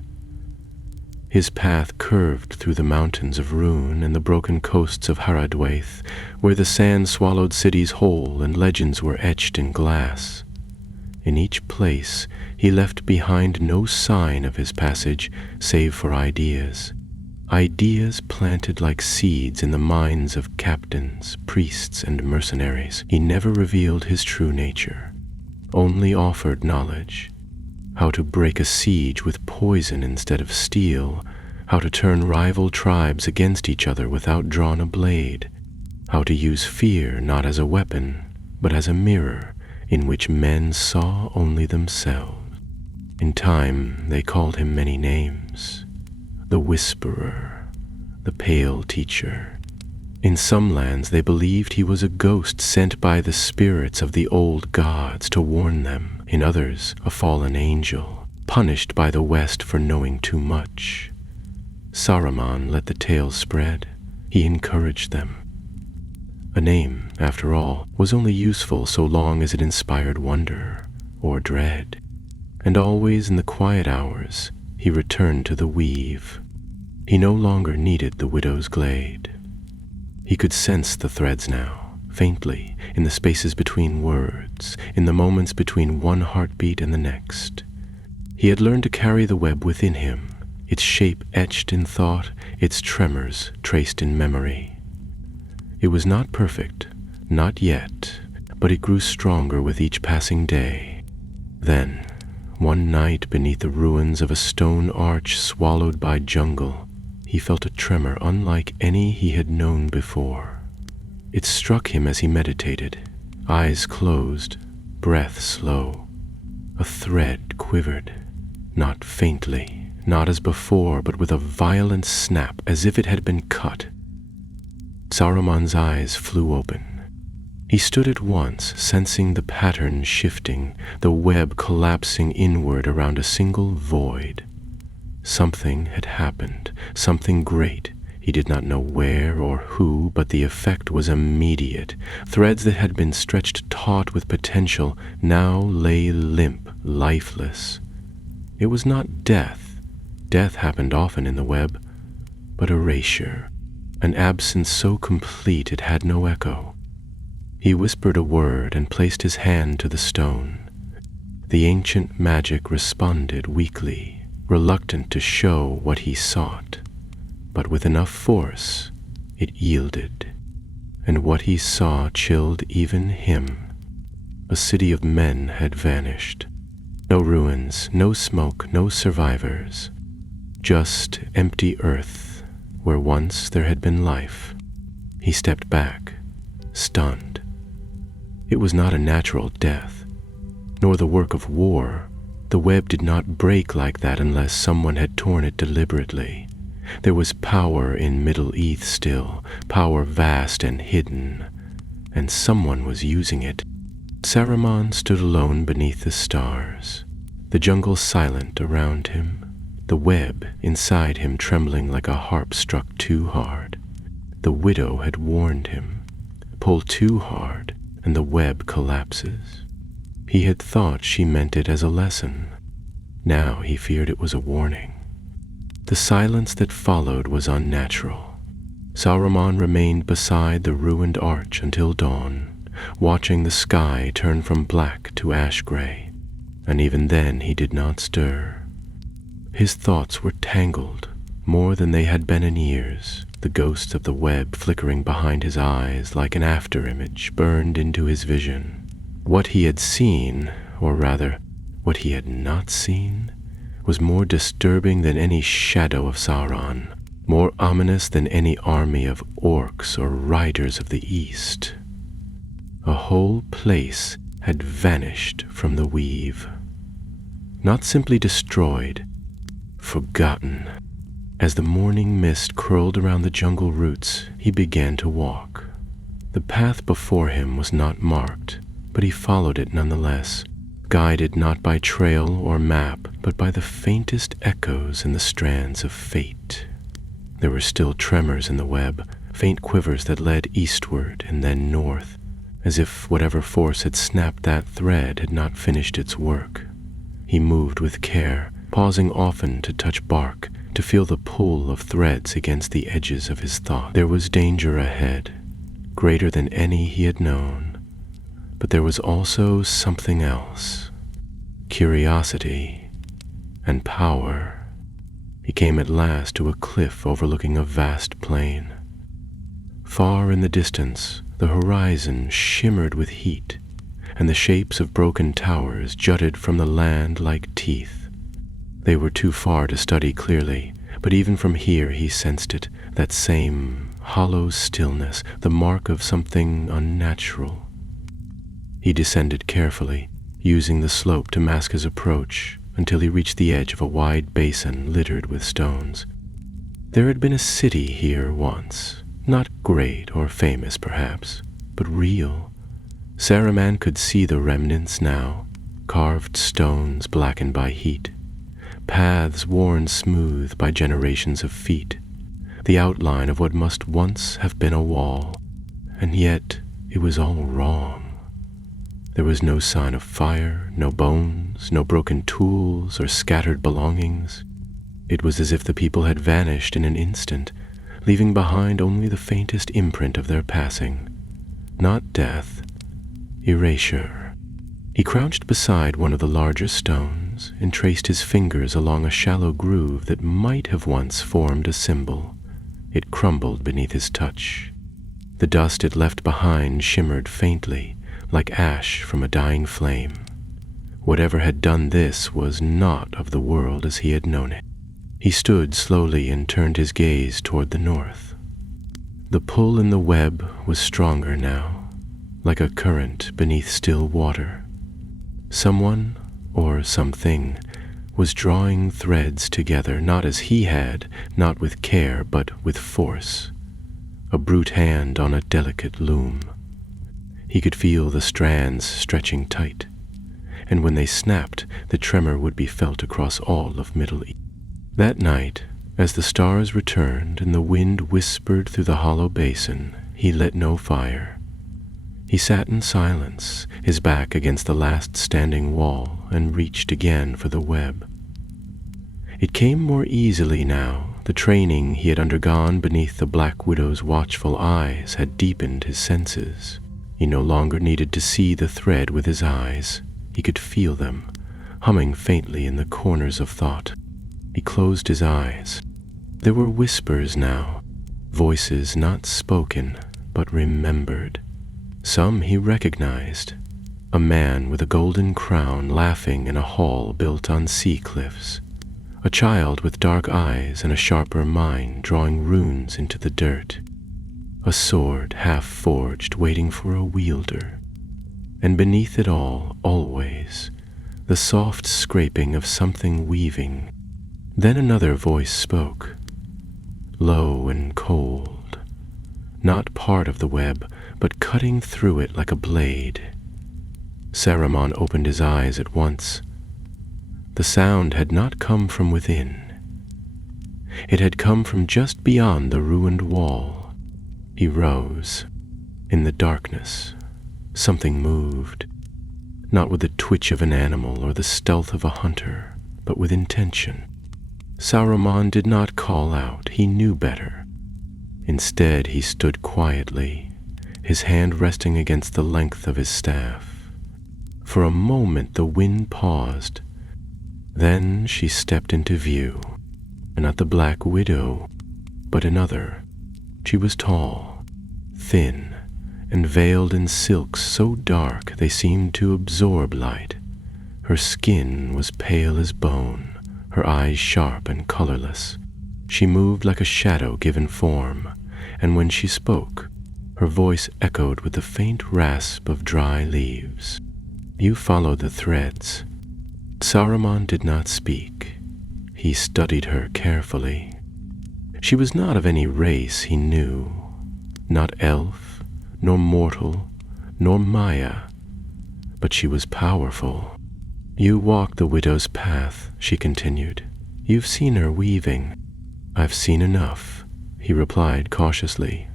His path curved through the mountains of Rhûn and the broken coasts of Haradwaith, where the sand swallowed cities whole and legends were etched in glass. In each place, he left behind no sign of his passage save for ideas. Ideas planted like seeds in the minds of captains, priests, and mercenaries. He never revealed his true nature, only offered knowledge. How to break a siege with poison instead of steel, how to turn rival tribes against each other without drawing a blade, how to use fear not as a weapon, but as a mirror in which men saw only themselves. In time, they called him many names: the Whisperer, the Pale Teacher. In some lands, they believed he was a ghost sent by the spirits of the old gods to warn them. In others, a fallen angel, punished by the West for knowing too much. Saruman let the tales spread. He encouraged them. A name, after all, was only useful so long as it inspired wonder or dread. And always in the quiet hours, he returned to the weave. He no longer needed the widow's glade. He could sense the threads now, faintly, in the spaces between words, in the moments between one heartbeat and the next. He had learned to carry the web within him, its shape etched in thought, its tremors traced in memory. It was not perfect, not yet, but it grew stronger with each passing day. Then, one night beneath the ruins of a stone arch swallowed by jungle, he felt a tremor unlike any he had known before. It struck him as he meditated, eyes closed, breath slow. A thread quivered, not faintly, not as before, but with a violent snap, as if it had been cut. Saruman's eyes flew open. He stood at once, sensing the pattern shifting, the web collapsing inward around a single void. Something had happened, something great. He did not know where or who, but the effect was immediate. Threads that had been stretched taut with potential now lay limp, lifeless. It was not death. Death happened often in the web, but erasure, an absence so complete it had no echo. He whispered a word and placed his hand to the stone. The ancient magic responded weakly, reluctant to show what he sought. But with enough force, it yielded, and what he saw chilled even him. A city of men had vanished. No ruins, no smoke, no survivors. Just empty earth, where once there had been life. He stepped back, stunned. It was not a natural death, nor the work of war. The web did not break like that unless someone had torn it deliberately. There was power in Middle Earth still, power vast and hidden, and someone was using it. Saruman stood alone beneath the stars, the jungle silent around him, the web inside him trembling like a harp struck too hard. The widow had warned him, pull too hard and the web collapses. He had thought she meant it as a lesson. Now he feared it was a warning. The silence that followed was unnatural. Saruman remained beside the ruined arch until dawn, watching the sky turn from black to ash-gray, and even then he did not stir. His thoughts were tangled, more than they had been in years. The ghosts of the web flickering behind his eyes like an after-image burned into his vision. What he had seen, or rather, what he had not seen, was more disturbing than any shadow of Sauron, more ominous than any army of orcs or riders of the east. A whole place had vanished from the weave. Not simply destroyed, forgotten. As the morning mist curled around the jungle roots, he began to walk. The path before him was not marked, but he followed it nonetheless, guided not by trail or map, but by the faintest echoes in the strands of fate. There were still tremors in the web, faint quivers that led eastward and then north, as if whatever force had snapped that thread had not finished its work. He moved with care, pausing often to touch bark, to feel the pull of threads against the edges of his thought. There was danger ahead, greater than any he had known. But there was also something else, curiosity and power. He came at last to a cliff overlooking a vast plain. Far in the distance, the horizon shimmered with heat, and the shapes of broken towers jutted from the land like teeth. They were too far to study clearly, but even from here he sensed it, that same hollow stillness, the mark of something unnatural. He descended carefully, using the slope to mask his approach, until he reached the edge of a wide basin littered with stones. There had been a city here once, not great or famous perhaps, but real. Saruman could see the remnants now, carved stones blackened by heat, paths worn smooth by generations of feet, the outline of what must once have been a wall, and yet it was all wrong. There was no sign of fire, no bones, no broken tools or scattered belongings. It was as if the people had vanished in an instant, leaving behind only the faintest imprint of their passing. Not death, erasure. He crouched beside one of the larger stones and traced his fingers along a shallow groove that might have once formed a symbol. It crumbled beneath his touch. The dust it left behind shimmered faintly, like ash from a dying flame. Whatever had done this was not of the world as he had known it. He stood slowly and turned his gaze toward the north. The pull in the web was stronger now, like a current beneath still water. Someone, or something, was drawing threads together, not as he had, not with care, but with force. A brute hand on a delicate loom. He could feel the strands stretching tight, and when they snapped, the tremor would be felt across all of Middle East. That night, as the stars returned and the wind whispered through the hollow basin, he lit no fire. He sat in silence, his back against the last standing wall, and reached again for the web. It came more easily now. The training he had undergone beneath the Black Widow's watchful eyes had deepened his senses. He no longer needed to see the thread with his eyes. He could feel them, humming faintly in the corners of thought. He closed his eyes. There were whispers now, voices not spoken, but remembered. Some he recognized. A man with a golden crown laughing in a hall built on sea cliffs. A child with dark eyes and a sharper mind drawing runes into the dirt. A sword half-forged waiting for a wielder. And beneath it all, always, the soft scraping of something weaving. Then another voice spoke, low and cold, not part of the web, but cutting through it like a blade. Saruman opened his eyes at once. The sound had not come from within. It had come from just beyond the ruined wall. He rose. In the darkness, something moved, not with the twitch of an animal or the stealth of a hunter, but with intention. Saruman did not call out. He knew better. Instead, he stood quietly, his hand resting against the length of his staff. For a moment the wind paused. Then she stepped into view, and not the Black Widow, but another. She was tall, thin, and veiled in silks so dark they seemed to absorb light. Her skin was pale as bone, her eyes sharp and colorless. She moved like a shadow given form, and when she spoke, her voice echoed with the faint rasp of dry leaves. You follow the threads. Saruman did not speak. He studied her carefully. She was not of any race he knew, not elf, nor mortal, nor Maya, but she was powerful. You walk the widow's path, she continued. You've seen her weaving. I've seen enough, he replied cautiously.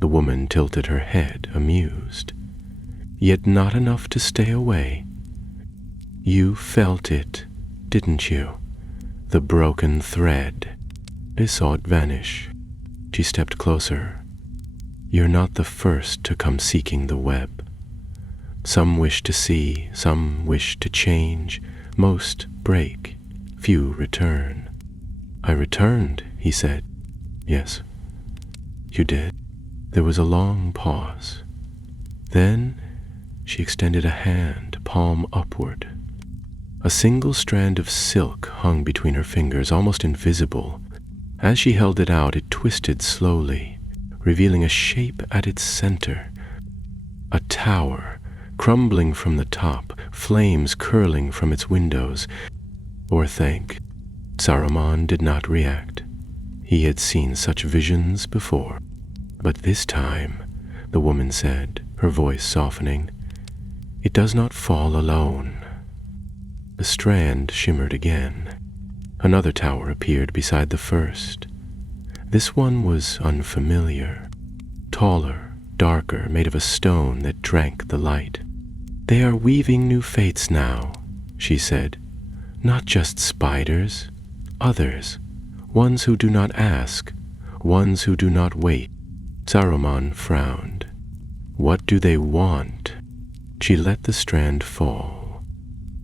The woman tilted her head, amused. Yet not enough to stay away. You felt it, didn't you? The broken thread. I saw it vanish. She stepped closer. You're not the first to come seeking the web. Some wish to see, some wish to change. Most break, few return. I returned, he said. Yes, you did. There was a long pause. Then she extended a hand, palm upward. A single strand of silk hung between her fingers, almost invisible. As she held it out, it twisted slowly, revealing a shape at its center. A tower, crumbling from the top, flames curling from its windows. Or think, Saruman did not react. He had seen such visions before. But this time, the woman said, her voice softening, it does not fall alone. The strand shimmered again. Another tower appeared beside the first. This one was unfamiliar, taller, darker, made of a stone that drank the light. They are weaving new fates now, she said. Not just spiders, others, ones who do not ask, ones who do not wait. Saruman frowned. What do they want? She let the strand fall.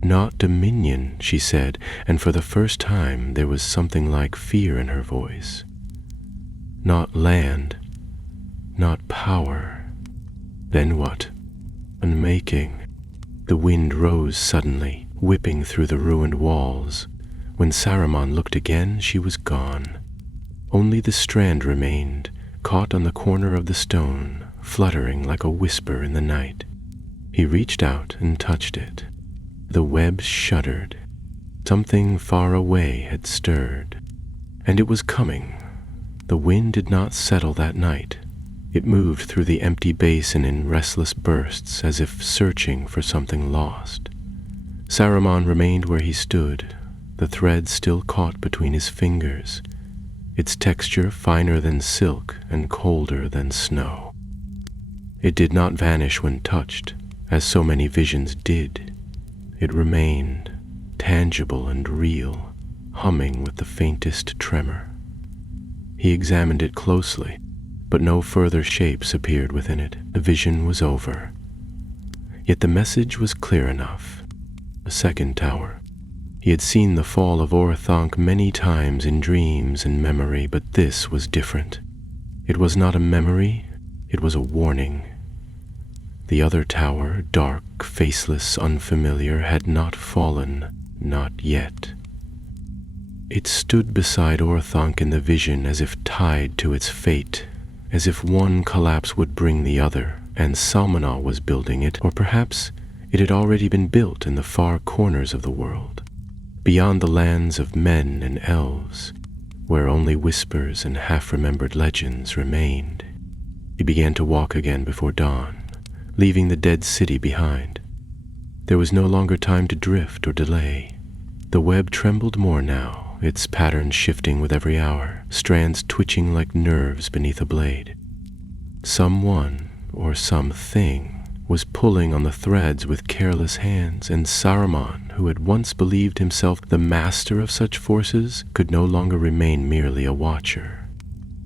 Not dominion, she said, and for the first time there was something like fear in her voice. Not land, not power. Then what? Unmaking. The wind rose suddenly, whipping through the ruined walls. When Saruman looked again, she was gone. Only the strand remained, caught on the corner of the stone, fluttering like a whisper in the night. He reached out and touched it. The web shuddered. Something far away had stirred, and it was coming. The wind did not settle that night. It moved through the empty basin in restless bursts, as if searching for something lost. Saruman remained where he stood, the thread still caught between his fingers, its texture finer than silk and colder than snow. It did not vanish when touched, as so many visions did. It remained, tangible and real, humming with the faintest tremor. He examined it closely, but no further shapes appeared within it. The vision was over. Yet the message was clear enough. A second tower. He had seen the fall of Orthanc many times in dreams and memory, but this was different. It was not a memory, it was a warning. The other tower, dark, faceless, unfamiliar, had not fallen, not yet. It stood beside Orthanc in the vision as if tied to its fate, as if one collapse would bring the other, and Salmanah was building it, or perhaps it had already been built in the far corners of the world, beyond the lands of men and elves, where only whispers and half-remembered legends remained. He began to walk again before dawn, leaving the dead city behind. There was no longer time to drift or delay. The web trembled more now, its pattern shifting with every hour, strands twitching like nerves beneath a blade. Someone, or something, was pulling on the threads with careless hands, and Saruman, who had once believed himself the master of such forces, could no longer remain merely a watcher.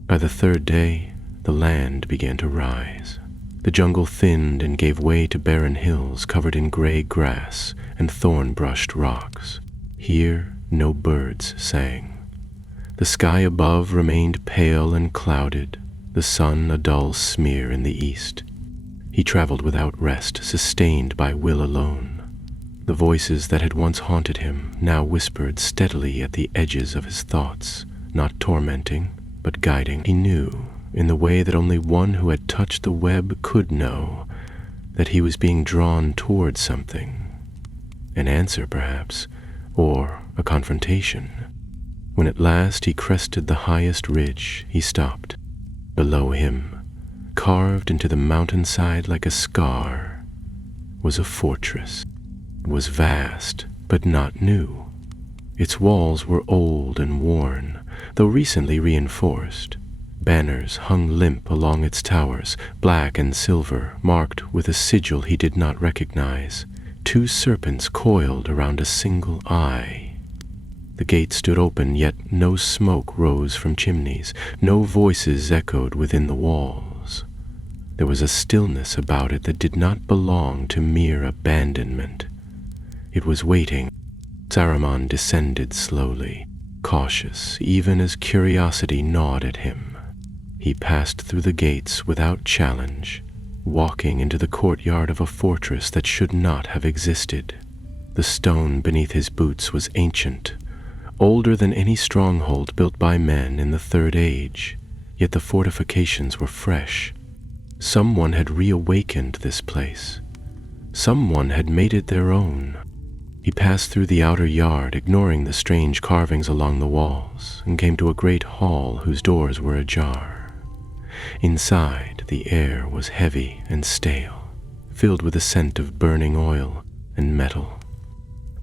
By the third day, the land began to rise. The jungle thinned and gave way to barren hills covered in gray grass and thorn-brushed rocks. Here, no birds sang. The sky above remained pale and clouded, the sun a dull smear in the east. He traveled without rest, sustained by will alone. The voices that had once haunted him now whispered steadily at the edges of his thoughts, not tormenting, but guiding. He knew, in the way that only one who had touched the web could know, that he was being drawn toward something. An answer, perhaps, or a confrontation. When at last he crested the highest ridge, he stopped. Below him, carved into the mountainside like a scar, was a fortress. It was vast, but not new. Its walls were old and worn, though recently reinforced. Banners hung limp along its towers, black and silver, marked with a sigil he did not recognize. 2 serpents coiled around a single eye. The gate stood open, yet no smoke rose from chimneys, no voices echoed within the walls. There was a stillness about it that did not belong to mere abandonment. It was waiting. Saruman descended slowly, cautious, even as curiosity gnawed at him. He passed through the gates without challenge, walking into the courtyard of a fortress that should not have existed. The stone beneath his boots was ancient, older than any stronghold built by men in the Third Age, yet the fortifications were fresh. Someone had reawakened this place. Someone had made it their own. He passed through the outer yard, ignoring the strange carvings along the walls, and came to a great hall whose doors were ajar. Inside, the air was heavy and stale, filled with the scent of burning oil and metal.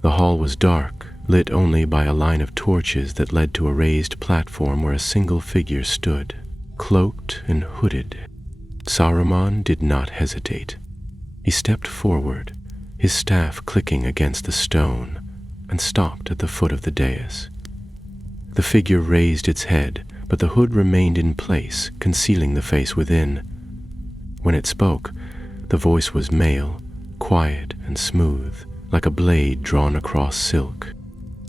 The hall was dark, lit only by a line of torches that led to a raised platform where a single figure stood, cloaked and hooded. Saruman did not hesitate. He stepped forward, his staff clicking against the stone, and stopped at the foot of the dais. The figure raised its head, but the hood remained in place, concealing the face within. When it spoke, the voice was male, quiet and smooth, like a blade drawn across silk.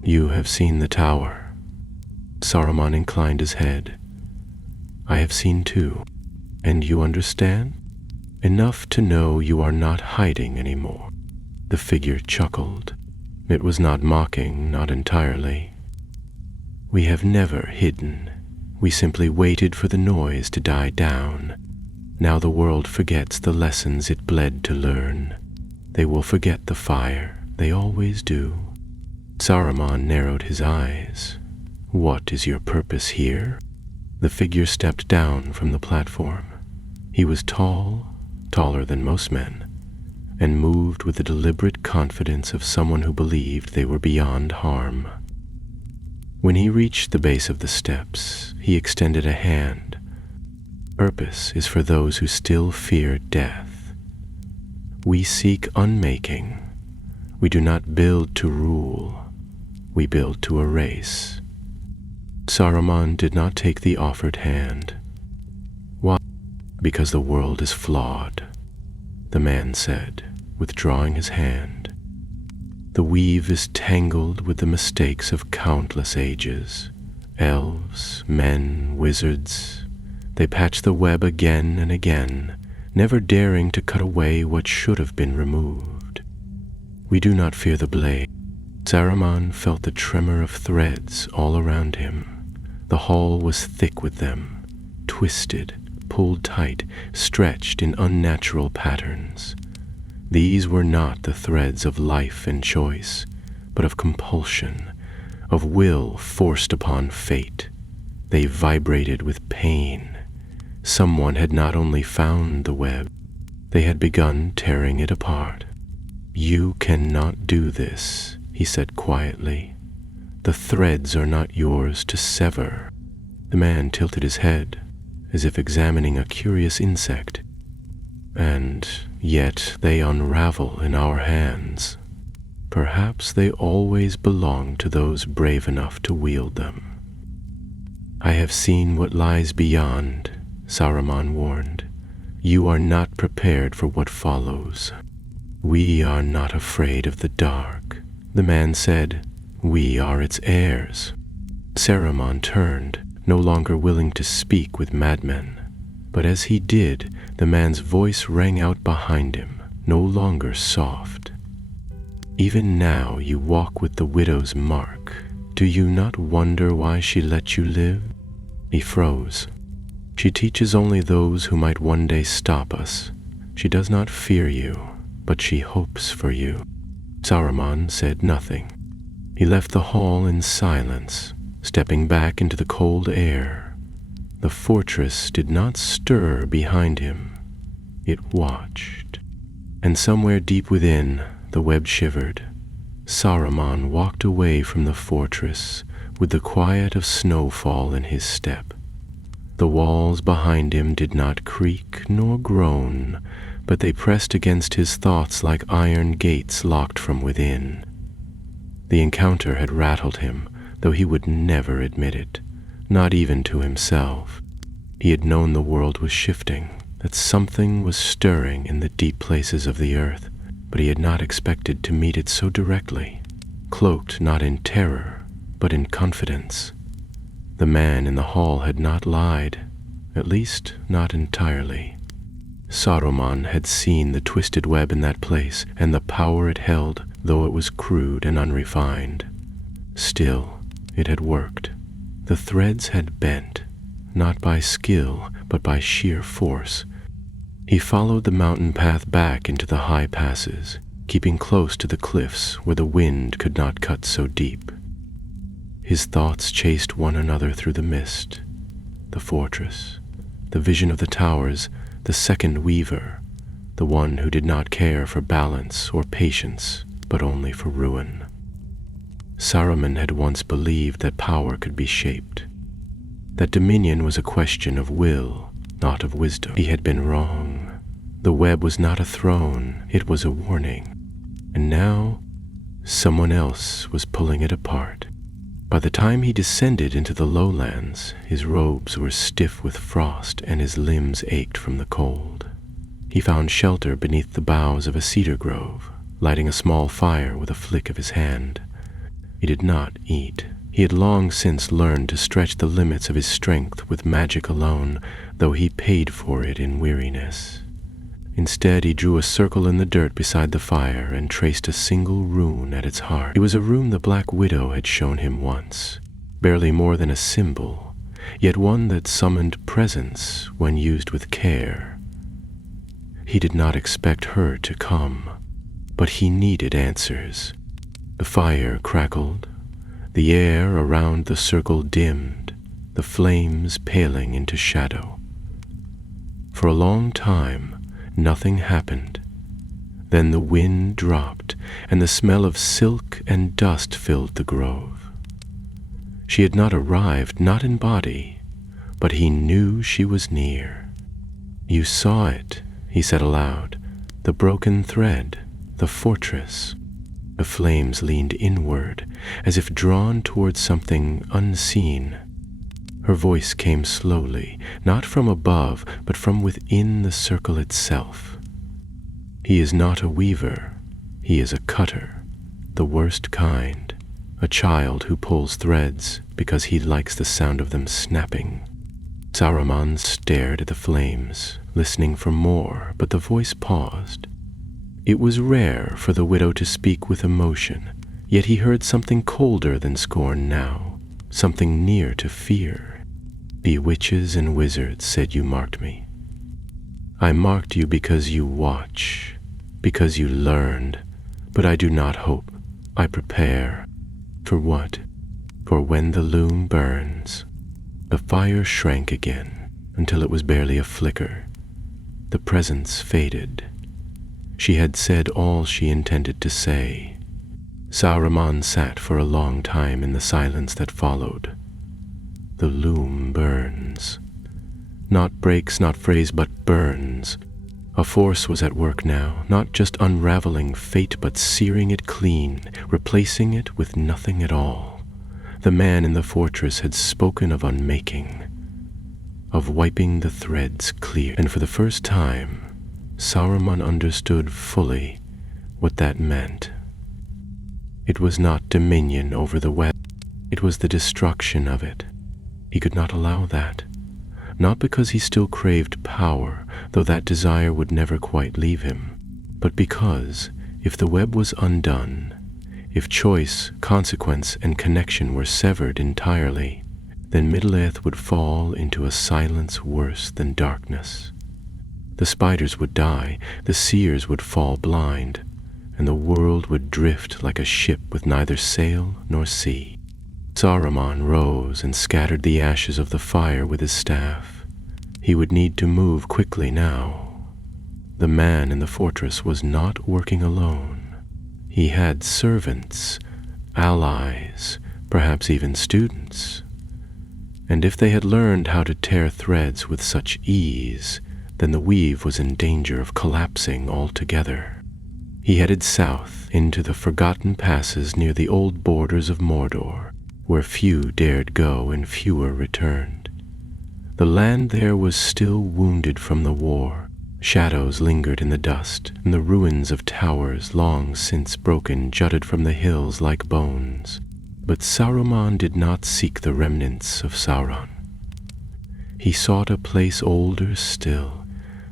"You have seen the tower." Saruman inclined his head. "I have seen too. And you understand? Enough to know you are not hiding anymore." The figure chuckled. It was not mocking, not entirely. "We have never hidden. We simply waited for the noise to die down. Now the world forgets the lessons it bled to learn. They will forget the fire, They always do. Saruman narrowed his eyes. What is your purpose here? The figure stepped down from the platform. He was tall, taller than most men, and moved with the deliberate confidence of someone who believed they were beyond harm. When he reached the base of the steps, he extended a hand. Purpose is for those who still fear death. We seek unmaking. We do not build to rule. We build to erase. Saruman did not take the offered hand. Why? Because the world is flawed, the man said, withdrawing his hand. The weave is tangled with the mistakes of countless ages. Elves, men, wizards, they patch the web again and again, never daring to cut away what should have been removed. We do not fear the blade. Saruman felt the tremor of threads all around him. The hall was thick with them, twisted, pulled tight, stretched in unnatural patterns. These were not the threads of life and choice, but of compulsion, of will forced upon fate. They vibrated with pain. Someone had not only found the web, they had begun tearing it apart. You cannot do this, he said quietly. The threads are not yours to sever. The man tilted his head, as if examining a curious insect. And yet they unravel in our hands. Perhaps they always belong to those brave enough to wield them. I have seen what lies beyond, Saruman warned. You are not prepared for what follows. We are not afraid of the dark, the man said. We are its heirs. Saruman turned, no longer willing to speak with madmen. But as he did, the man's voice rang out behind him, no longer soft. Even now you walk with the widow's mark. Do you not wonder why she let you live? He froze. She teaches only those who might one day stop us. She does not fear you, but she hopes for you. Saruman said nothing. He left the hall in silence, stepping back into the cold air. The fortress did not stir behind him. It watched. And somewhere deep within, the web shivered. Saruman walked away from the fortress with the quiet of snowfall in his step. The walls behind him did not creak nor groan, but they pressed against his thoughts like iron gates locked from within. The encounter had rattled him, though he would never admit it, not even to himself. He had known the world was shifting, that something was stirring in the deep places of the earth, but he had not expected to meet it so directly, cloaked not in terror, but in confidence. The man in the hall had not lied, at least not entirely. Saruman had seen the twisted web in that place and the power it held, though it was crude and unrefined. Still, it had worked. The threads had bent, not by skill, but by sheer force. He followed the mountain path back into the high passes, keeping close to the cliffs where the wind could not cut so deep. His thoughts chased one another through the mist. The fortress, the vision of the towers, the second weaver, the one who did not care for balance or patience, but only for ruin. Saruman had once believed that power could be shaped, that dominion was a question of will, not of wisdom. He had been wrong. The web was not a throne, it was a warning. And now, someone else was pulling it apart. By the time he descended into the lowlands, his robes were stiff with frost and his limbs ached from the cold. He found shelter beneath the boughs of a cedar grove, lighting a small fire with a flick of his hand. He did not eat. He had long since learned to stretch the limits of his strength with magic alone, though he paid for it in weariness. Instead, he drew a circle in the dirt beside the fire and traced a single rune at its heart. It was a rune the Black Widow had shown him once, barely more than a symbol, yet one that summoned presence when used with care. He did not expect her to come. but he needed answers. The fire crackled, the air around the circle dimmed, the flames paling into shadow. For a long time, nothing happened. Then the wind dropped, and the smell of silk and dust filled the grove. She had not arrived, not in body, but he knew she was near. "You saw it," he said aloud, "the broken thread, the fortress." The flames leaned inward, as if drawn towards something unseen. Her voice came slowly, not from above, but from within the circle itself. "He is not a weaver, he is a cutter, the worst kind, a child who pulls threads because he likes the sound of them snapping." Saruman stared at the flames, listening for more, but the voice paused. It was rare for the widow to speak with emotion, yet he heard something colder than scorn now, something near to fear. "Ye witches and wizards said you marked me. I marked you because you watch, because you learned, but I do not hope, I prepare. For what? For when the loom burns." The fire shrank again, until it was barely a flicker. The presence faded. She had said all she intended to say. Saruman sat for a long time in the silence that followed. The loom burns. Not breaks, not frays, but burns. A force was at work now, not just unraveling fate, but searing it clean, replacing it with nothing at all. The man in the fortress had spoken of unmaking, of wiping the threads clear, and for the first time, Saruman understood fully what that meant. It was not dominion over the web, it was the destruction of it. He could not allow that, not because he still craved power, though that desire would never quite leave him, but because, if the web was undone, if choice, consequence, and connection were severed entirely, then Middle-earth would fall into a silence worse than darkness. The spiders would die, the seers would fall blind, and the world would drift like a ship with neither sail nor sea. Saruman rose and scattered the ashes of the fire with his staff. He would need to move quickly now. The man in the fortress was not working alone. He had servants, allies, perhaps even students. And if they had learned how to tear threads with such ease, then the weave was in danger of collapsing altogether. He headed south into the forgotten passes near the old borders of Mordor, where few dared go and fewer returned. The land there was still wounded from the war. Shadows lingered in the dust, and the ruins of towers long since broken jutted from the hills like bones. But Saruman did not seek the remnants of Sauron. He sought a place older still,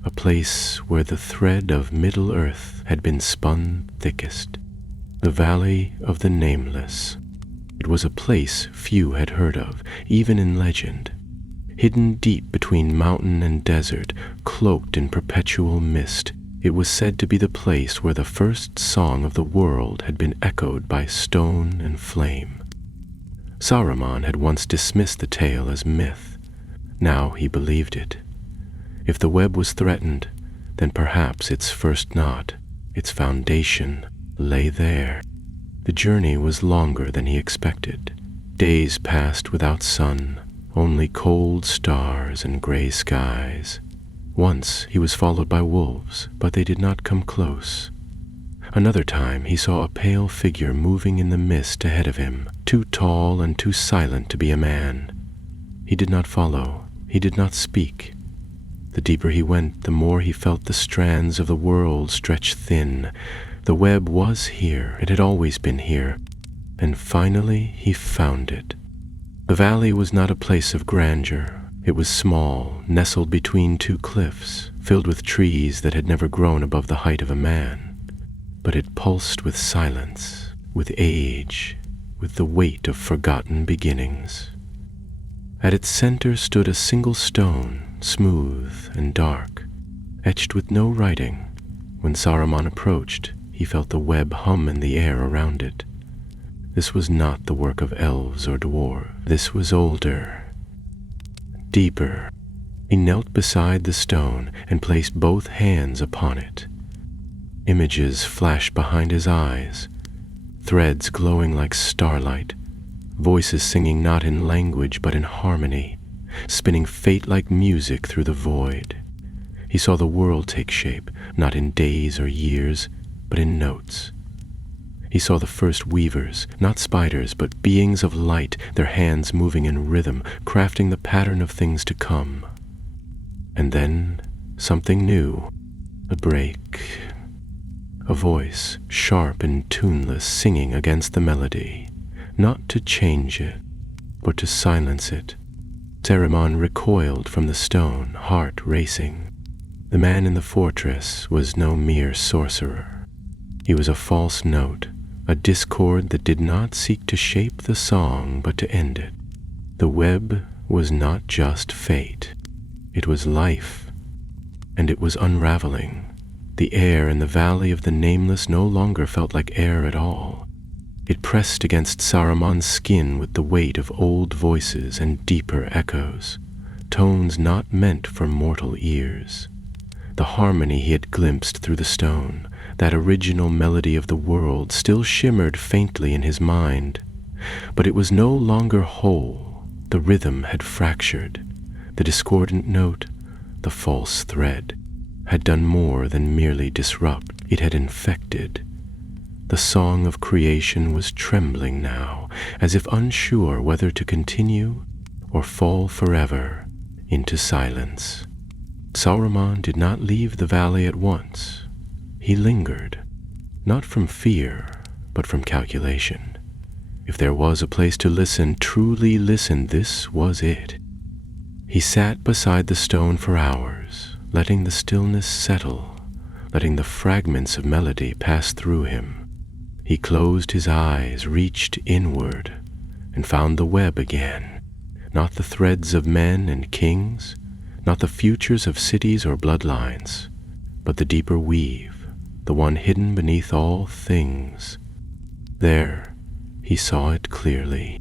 a place where the thread of Middle-earth had been spun thickest, the Valley of the Nameless. It was a place few had heard of, even in legend. Hidden deep between mountain and desert, cloaked in perpetual mist, it was said to be the place where the first song of the world had been echoed by stone and flame. Saruman had once dismissed the tale as myth. Now he believed it. If the web was threatened, then perhaps its first knot, its foundation, lay there. The journey was longer than he expected. Days passed without sun, only cold stars and gray skies. Once he was followed by wolves, but they did not come close. Another time he saw a pale figure moving in the mist ahead of him, too tall and too silent to be a man. He did not follow, he did not speak. The deeper he went, the more he felt the strands of the world stretch thin. The web was here, it had always been here, and finally he found it. The valley was not a place of grandeur. It was small, nestled between two cliffs, filled with trees that had never grown above the height of a man. But it pulsed with silence, with age, with the weight of forgotten beginnings. At its center stood a single stone, smooth and dark, etched with no writing. When Saruman approached, he felt the web hum in the air around it. This was not the work of elves or dwarves. This was older, deeper. He knelt beside the stone and placed both hands upon it. Images flashed behind his eyes, threads glowing like starlight, voices singing not in language but in harmony, spinning fate like music through the void. He saw the world take shape, not in days or years, but in notes. He saw the first weavers, not spiders, but beings of light, their hands moving in rhythm, crafting the pattern of things to come. And then something new, a break, a voice, sharp and tuneless, singing against the melody, not to change it, but to silence it. Saruman recoiled from the stone, heart racing. The man in the fortress was no mere sorcerer. He was a false note, a discord that did not seek to shape the song but to end it. The web was not just fate. It was life, and it was unraveling. The air in the valley of the Nameless no longer felt like air at all. It pressed against Saruman's skin with the weight of old voices and deeper echoes, tones not meant for mortal ears. The harmony he had glimpsed through the stone, that original melody of the world, still shimmered faintly in his mind, but it was no longer whole. The rhythm had fractured. The discordant note, the false thread, had done more than merely disrupt. It had infected. The song of creation was trembling now, as if unsure whether to continue or fall forever into silence. Saruman did not leave the valley at once. He lingered, not from fear, but from calculation. If there was a place to listen, truly listen, this was it. He sat beside the stone for hours, letting the stillness settle, letting the fragments of melody pass through him. He closed his eyes, reached inward, and found the web again, not the threads of men and kings, not the futures of cities or bloodlines, but the deeper weave, the one hidden beneath all things. There, he saw it clearly.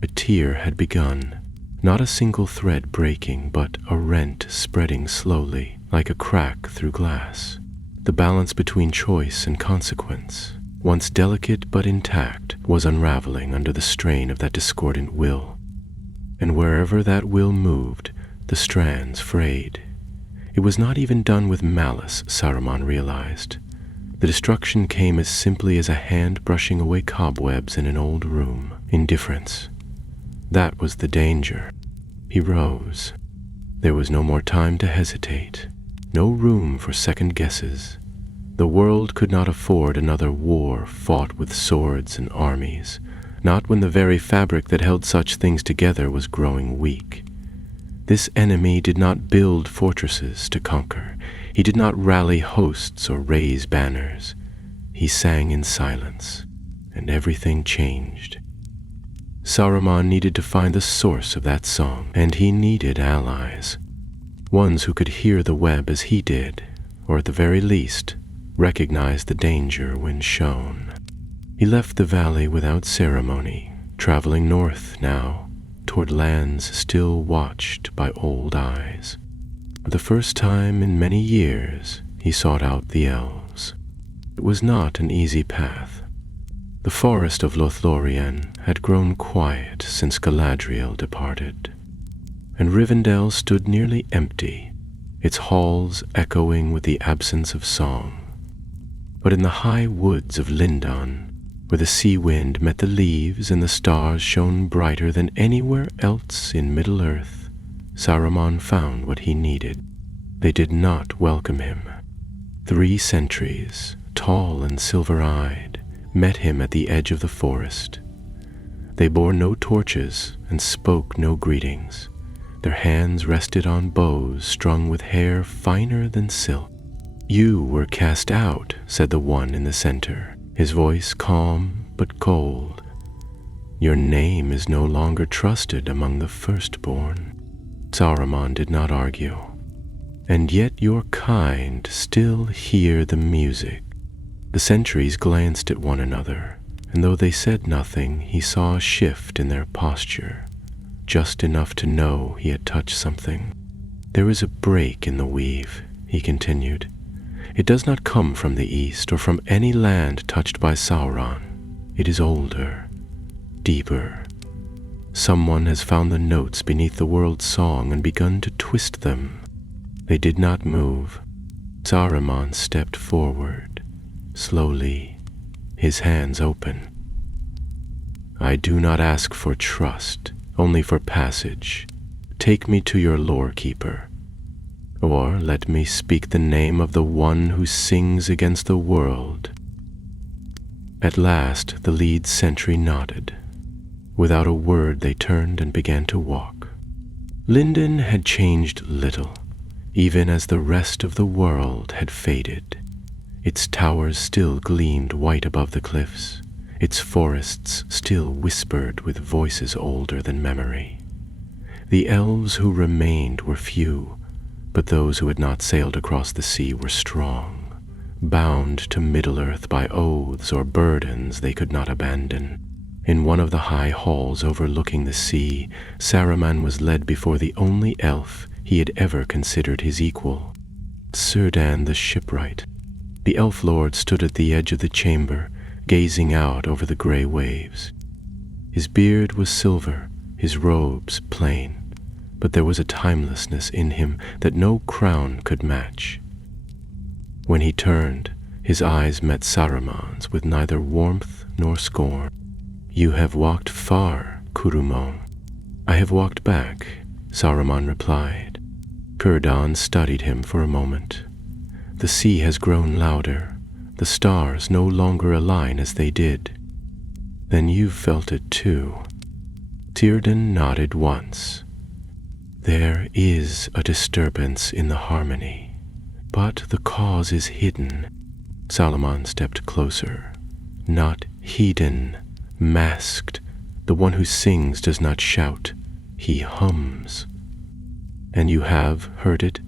A tear had begun, not a single thread breaking, but a rent spreading slowly, like a crack through glass. The balance between choice and consequence, once delicate but intact, was unraveling under the strain of that discordant will. And wherever that will moved, the strands frayed. It was not even done with malice, Saruman realized. The destruction came as simply as a hand brushing away cobwebs in an old room. Indifference. That was the danger. He rose. There was no more time to hesitate, no room for second guesses. The world could not afford another war fought with swords and armies, not when the very fabric that held such things together was growing weak. This enemy did not build fortresses to conquer. He did not rally hosts or raise banners. He sang in silence, and everything changed. Saruman needed to find the source of that song, and he needed allies. Ones who could hear the web as he did, or at the very least, recognize the danger when shown. He left the valley without ceremony, traveling north now, toward lands still watched by old eyes. For the first time in many years, he sought out the elves. It was not an easy path. The forest of Lothlorien had grown quiet since Galadriel departed, and Rivendell stood nearly empty, its halls echoing with the absence of song. But in the high woods of Lindon, where the sea wind met the leaves and the stars shone brighter than anywhere else in Middle-earth, Saruman found what he needed. They did not welcome him. 3 sentries, tall and silver-eyed, met him at the edge of the forest. They bore no torches and spoke no greetings. Their hands rested on bows strung with hair finer than silk. "You were cast out," said the one in the center, his voice calm but cold. "Your name is no longer trusted among the firstborn." Saruman did not argue. "And yet your kind still hear the music." The sentries glanced at one another, and though they said nothing, he saw a shift in their posture, just enough to know he had touched something. "There is a break in the weave," he continued. "It does not come from the east or from any land touched by Sauron. It is older, deeper. Someone has found the notes beneath the world's song and begun to twist them." They did not move. Saruman stepped forward, slowly, his hands open. "I do not ask for trust, only for passage. Take me to your lore keeper, or let me speak the name of the one who sings against the world." At last the lead sentry nodded. Without a word they turned and began to walk. Lindon had changed little, even as the rest of the world had faded. Its towers still gleamed white above the cliffs. Its forests still whispered with voices older than memory. The elves who remained were few, but those who had not sailed across the sea were strong, bound to Middle-earth by oaths or burdens they could not abandon. In one of the high halls overlooking the sea, Saruman was led before the only elf he had ever considered his equal, Círdan the shipwright. The elf lord stood at the edge of the chamber, gazing out over the gray waves. His beard was silver, his robes plain, but there was a timelessness in him that no crown could match. When he turned, his eyes met Saruman's with neither warmth nor scorn. "You have walked far, Curumon." "I have walked back," Saruman replied. Círdan studied him for a moment. "The sea has grown louder. The stars no longer align as they did." "Then you've felt it too." Círdan nodded once. "There is a disturbance in the harmony, but the cause is hidden." Saruman stepped closer. "Not hidden, masked. The one who sings does not shout, he hums." "And you have heard it?"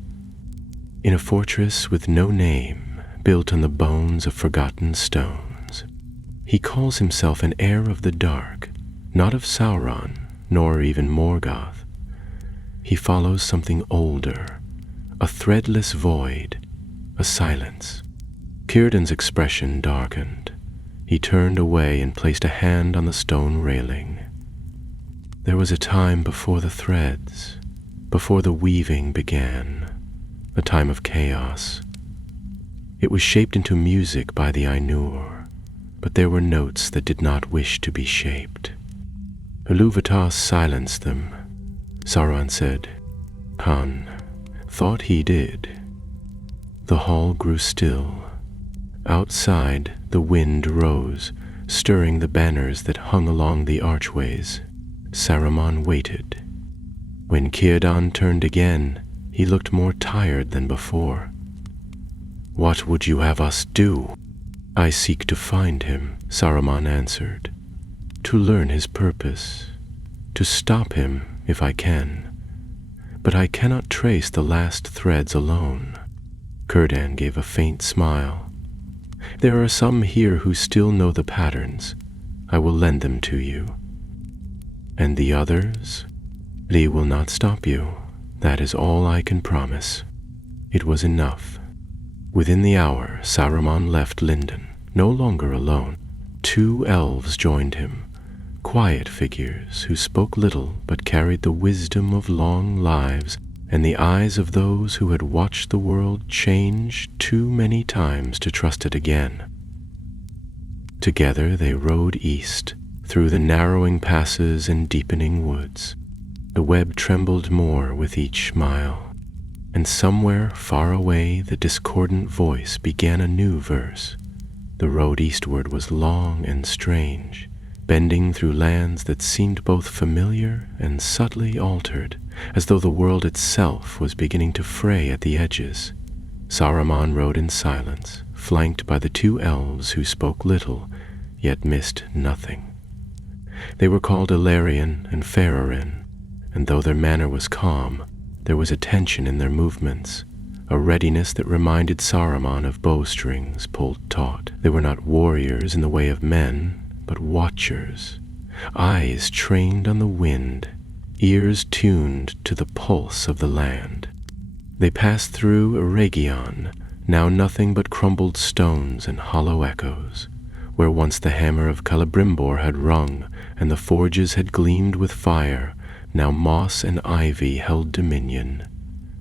"In a fortress with no name, built on the bones of forgotten stones. He calls himself an heir of the dark, not of Sauron, nor even Morgoth. He follows something older, a threadless void, a silence." Círdan's expression darkened. He turned away and placed a hand on the stone railing. "There was a time before the threads, before the weaving began, a time of chaos. It was shaped into music by the Ainur, but there were notes that did not wish to be shaped. Ilúvatar silenced them." Sauron said. "Khan thought he did." The hall grew still. Outside, the wind rose, stirring the banners that hung along the archways. Saruman waited. When Círdan turned again, he looked more tired than before. "What would you have us do?" "I seek to find him," Saruman answered. "To learn his purpose. To stop him if I can. But I cannot trace the last threads alone." Círdan gave a faint smile. "There are some here who still know the patterns. I will lend them to you." "And the others?" "They will not stop you. That is all I can promise." It was enough. Within the hour, Saruman left Lindon, no longer alone. 2 elves joined him, quiet figures who spoke little but carried the wisdom of long lives and the eyes of those who had watched the world change too many times to trust it again. Together they rode east, through the narrowing passes and deepening woods. The web trembled more with each mile, and somewhere far away the discordant voice began a new verse. The road eastward was long and strange, bending through lands that seemed both familiar and subtly altered, as though the world itself was beginning to fray at the edges. Saruman rode in silence, flanked by the 2 elves who spoke little, yet missed nothing. They were called Ilarion and Fararin, and though their manner was calm, there was a tension in their movements, a readiness that reminded Saruman of bowstrings pulled taut. They were not warriors in the way of men, but watchers, eyes trained on the wind, ears tuned to the pulse of the land. They passed through Eregion, now nothing but crumbled stones and hollow echoes, where once the hammer of Celebrimbor had rung and the forges had gleamed with fire, now moss and ivy held dominion.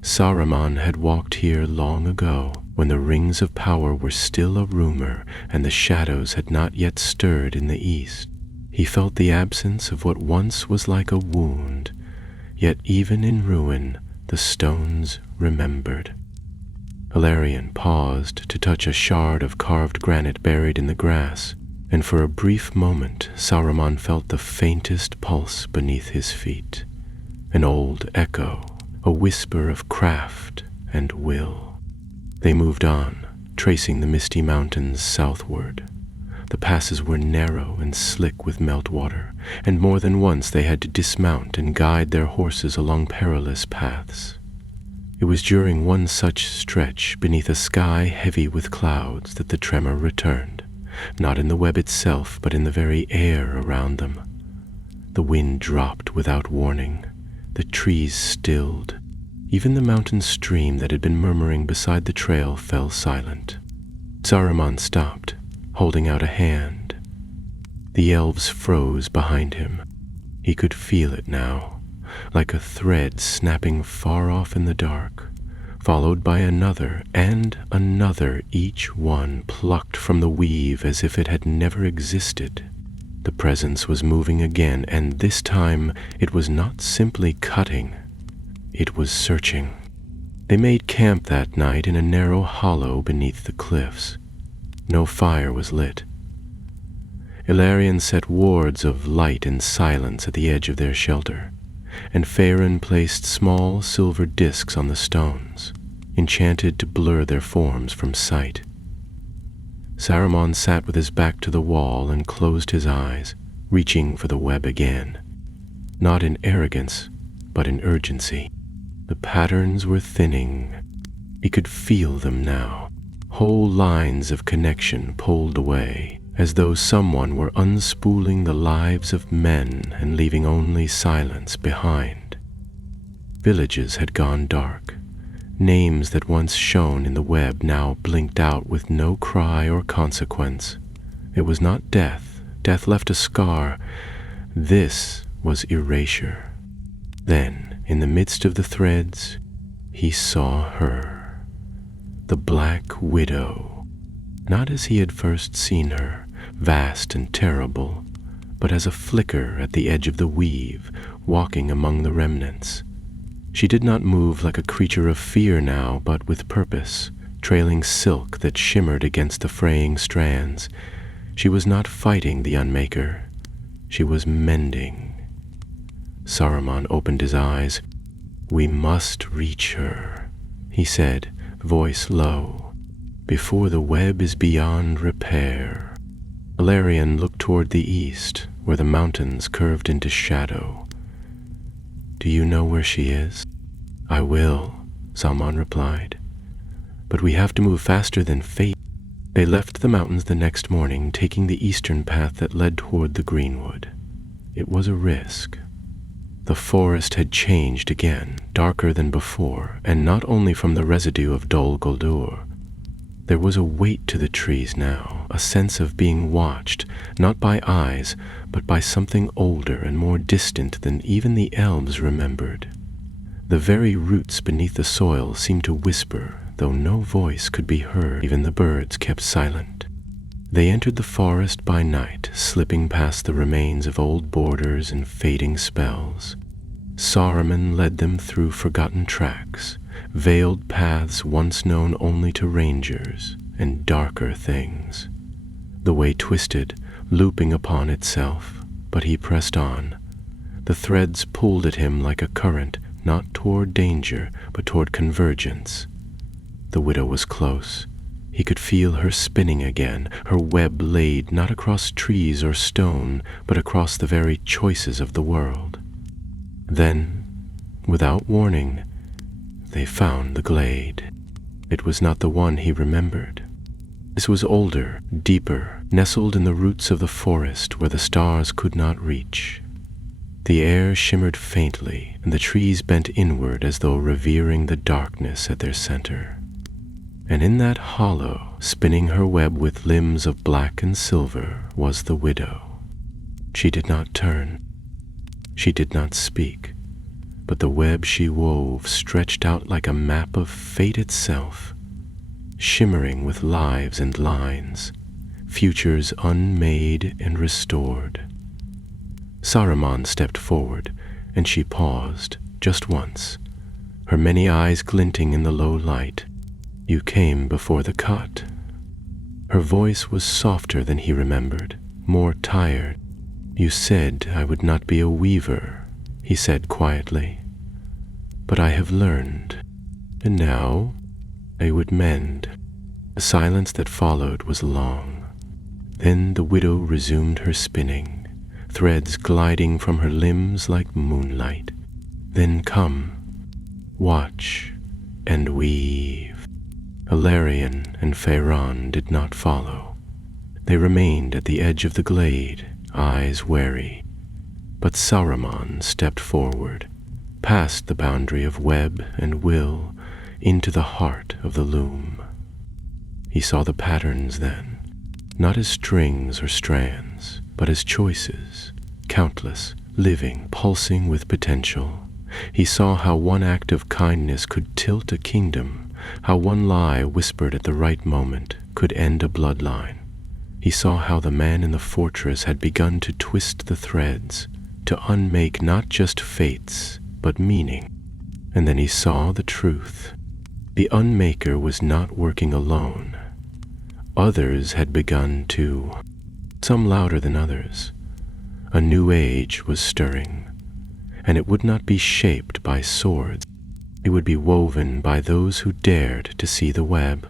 Saruman had walked here long ago, when the rings of power were still a rumor and the shadows had not yet stirred in the east. He felt the absence of what once was like a wound, yet even in ruin the stones remembered. Hilarion paused to touch a shard of carved granite buried in the grass, and for a brief moment Saruman felt the faintest pulse beneath his feet, an old echo, a whisper of craft and will. They moved on, tracing the misty mountains southward. The passes were narrow and slick with meltwater, and more than once they had to dismount and guide their horses along perilous paths. It was during one such stretch beneath a sky heavy with clouds that the tremor returned, not in the web itself, but in the very air around them. The wind dropped without warning. The trees stilled. Even the mountain stream that had been murmuring beside the trail fell silent. Saruman stopped, holding out a hand. The elves froze behind him. He could feel it now, like a thread snapping far off in the dark, followed by another and another, each one plucked from the weave as if it had never existed. The presence was moving again, and this time it was not simply cutting, it was searching. They made camp that night in a narrow hollow beneath the cliffs. No fire was lit. Hilarion set wards of light and silence at the edge of their shelter, and Faerun placed small silver discs on the stones, enchanted to blur their forms from sight. Saruman sat with his back to the wall and closed his eyes, reaching for the web again, not in arrogance, but in urgency. The patterns were thinning. He could feel them now, whole lines of connection pulled away, as though someone were unspooling the lives of men and leaving only silence behind. Villages had gone dark. Names that once shone in the web now blinked out with no cry or consequence. It was not death. Death left a scar. This was erasure. Then, in the midst of the threads, he saw her, the Black Widow, not as he had first seen her, vast and terrible, but as a flicker at the edge of the weave, walking among the remnants. She did not move like a creature of fear now, but with purpose, trailing silk that shimmered against the fraying strands. She was not fighting the Unmaker. She was mending. Saruman opened his eyes. "We must reach her," he said, voice low, "before the web is beyond repair." Hilarion looked toward the east, where the mountains curved into shadow. "Do you know where she is?" "I will," Saruman replied. "But we have to move faster than fate." They left the mountains the next morning, taking the eastern path that led toward the greenwood. It was a risk. The forest had changed again, darker than before, and not only from the residue of Dol Guldur. There was a weight to the trees now, a sense of being watched, not by eyes, but by something older and more distant than even the elves remembered. The very roots beneath the soil seemed to whisper, though no voice could be heard. Even the birds kept silent. They entered the forest by night, slipping past the remains of old borders and fading spells. Saruman led them through forgotten tracks, veiled paths once known only to rangers, and darker things. The way twisted, looping upon itself, but he pressed on. The threads pulled at him like a current, not toward danger, but toward convergence. The widow was close. He could feel her spinning again, her web laid not across trees or stone, but across the very choices of the world. Then, without warning, they found the glade. It was not the one he remembered. This was older, deeper, nestled in the roots of the forest where the stars could not reach. The air shimmered faintly, and the trees bent inward as though revering the darkness at their center. And in that hollow, spinning her web with limbs of black and silver, was the widow. She did not turn. She did not speak, but the web she wove stretched out like a map of fate itself, shimmering with lives and lines, futures unmade and restored. Saruman stepped forward, and she paused, just once, her many eyes glinting in the low light. "You came before the cut." Her voice was softer than he remembered, more tired. "You said I would not be a weaver," he said quietly. "But I have learned, and now I would mend." The silence that followed was long. Then the widow resumed her spinning, threads gliding from her limbs like moonlight. "Then come, watch, and weave." Hilarion and Feyron did not follow. They remained at the edge of the glade, eyes wary. But Saruman stepped forward, past the boundary of web and will, into the heart of the loom. He saw the patterns then, not as strings or strands, but as choices, countless, living, pulsing with potential. He saw how one act of kindness could tilt a kingdom, how one lie whispered at the right moment could end a bloodline. He saw how the man in the fortress had begun to twist the threads, to unmake not just fates, but meaning. And then he saw the truth. The unmaker was not working alone. Others had begun too, some louder than others. A new age was stirring, and it would not be shaped by swords. It would be woven by those who dared to see the web.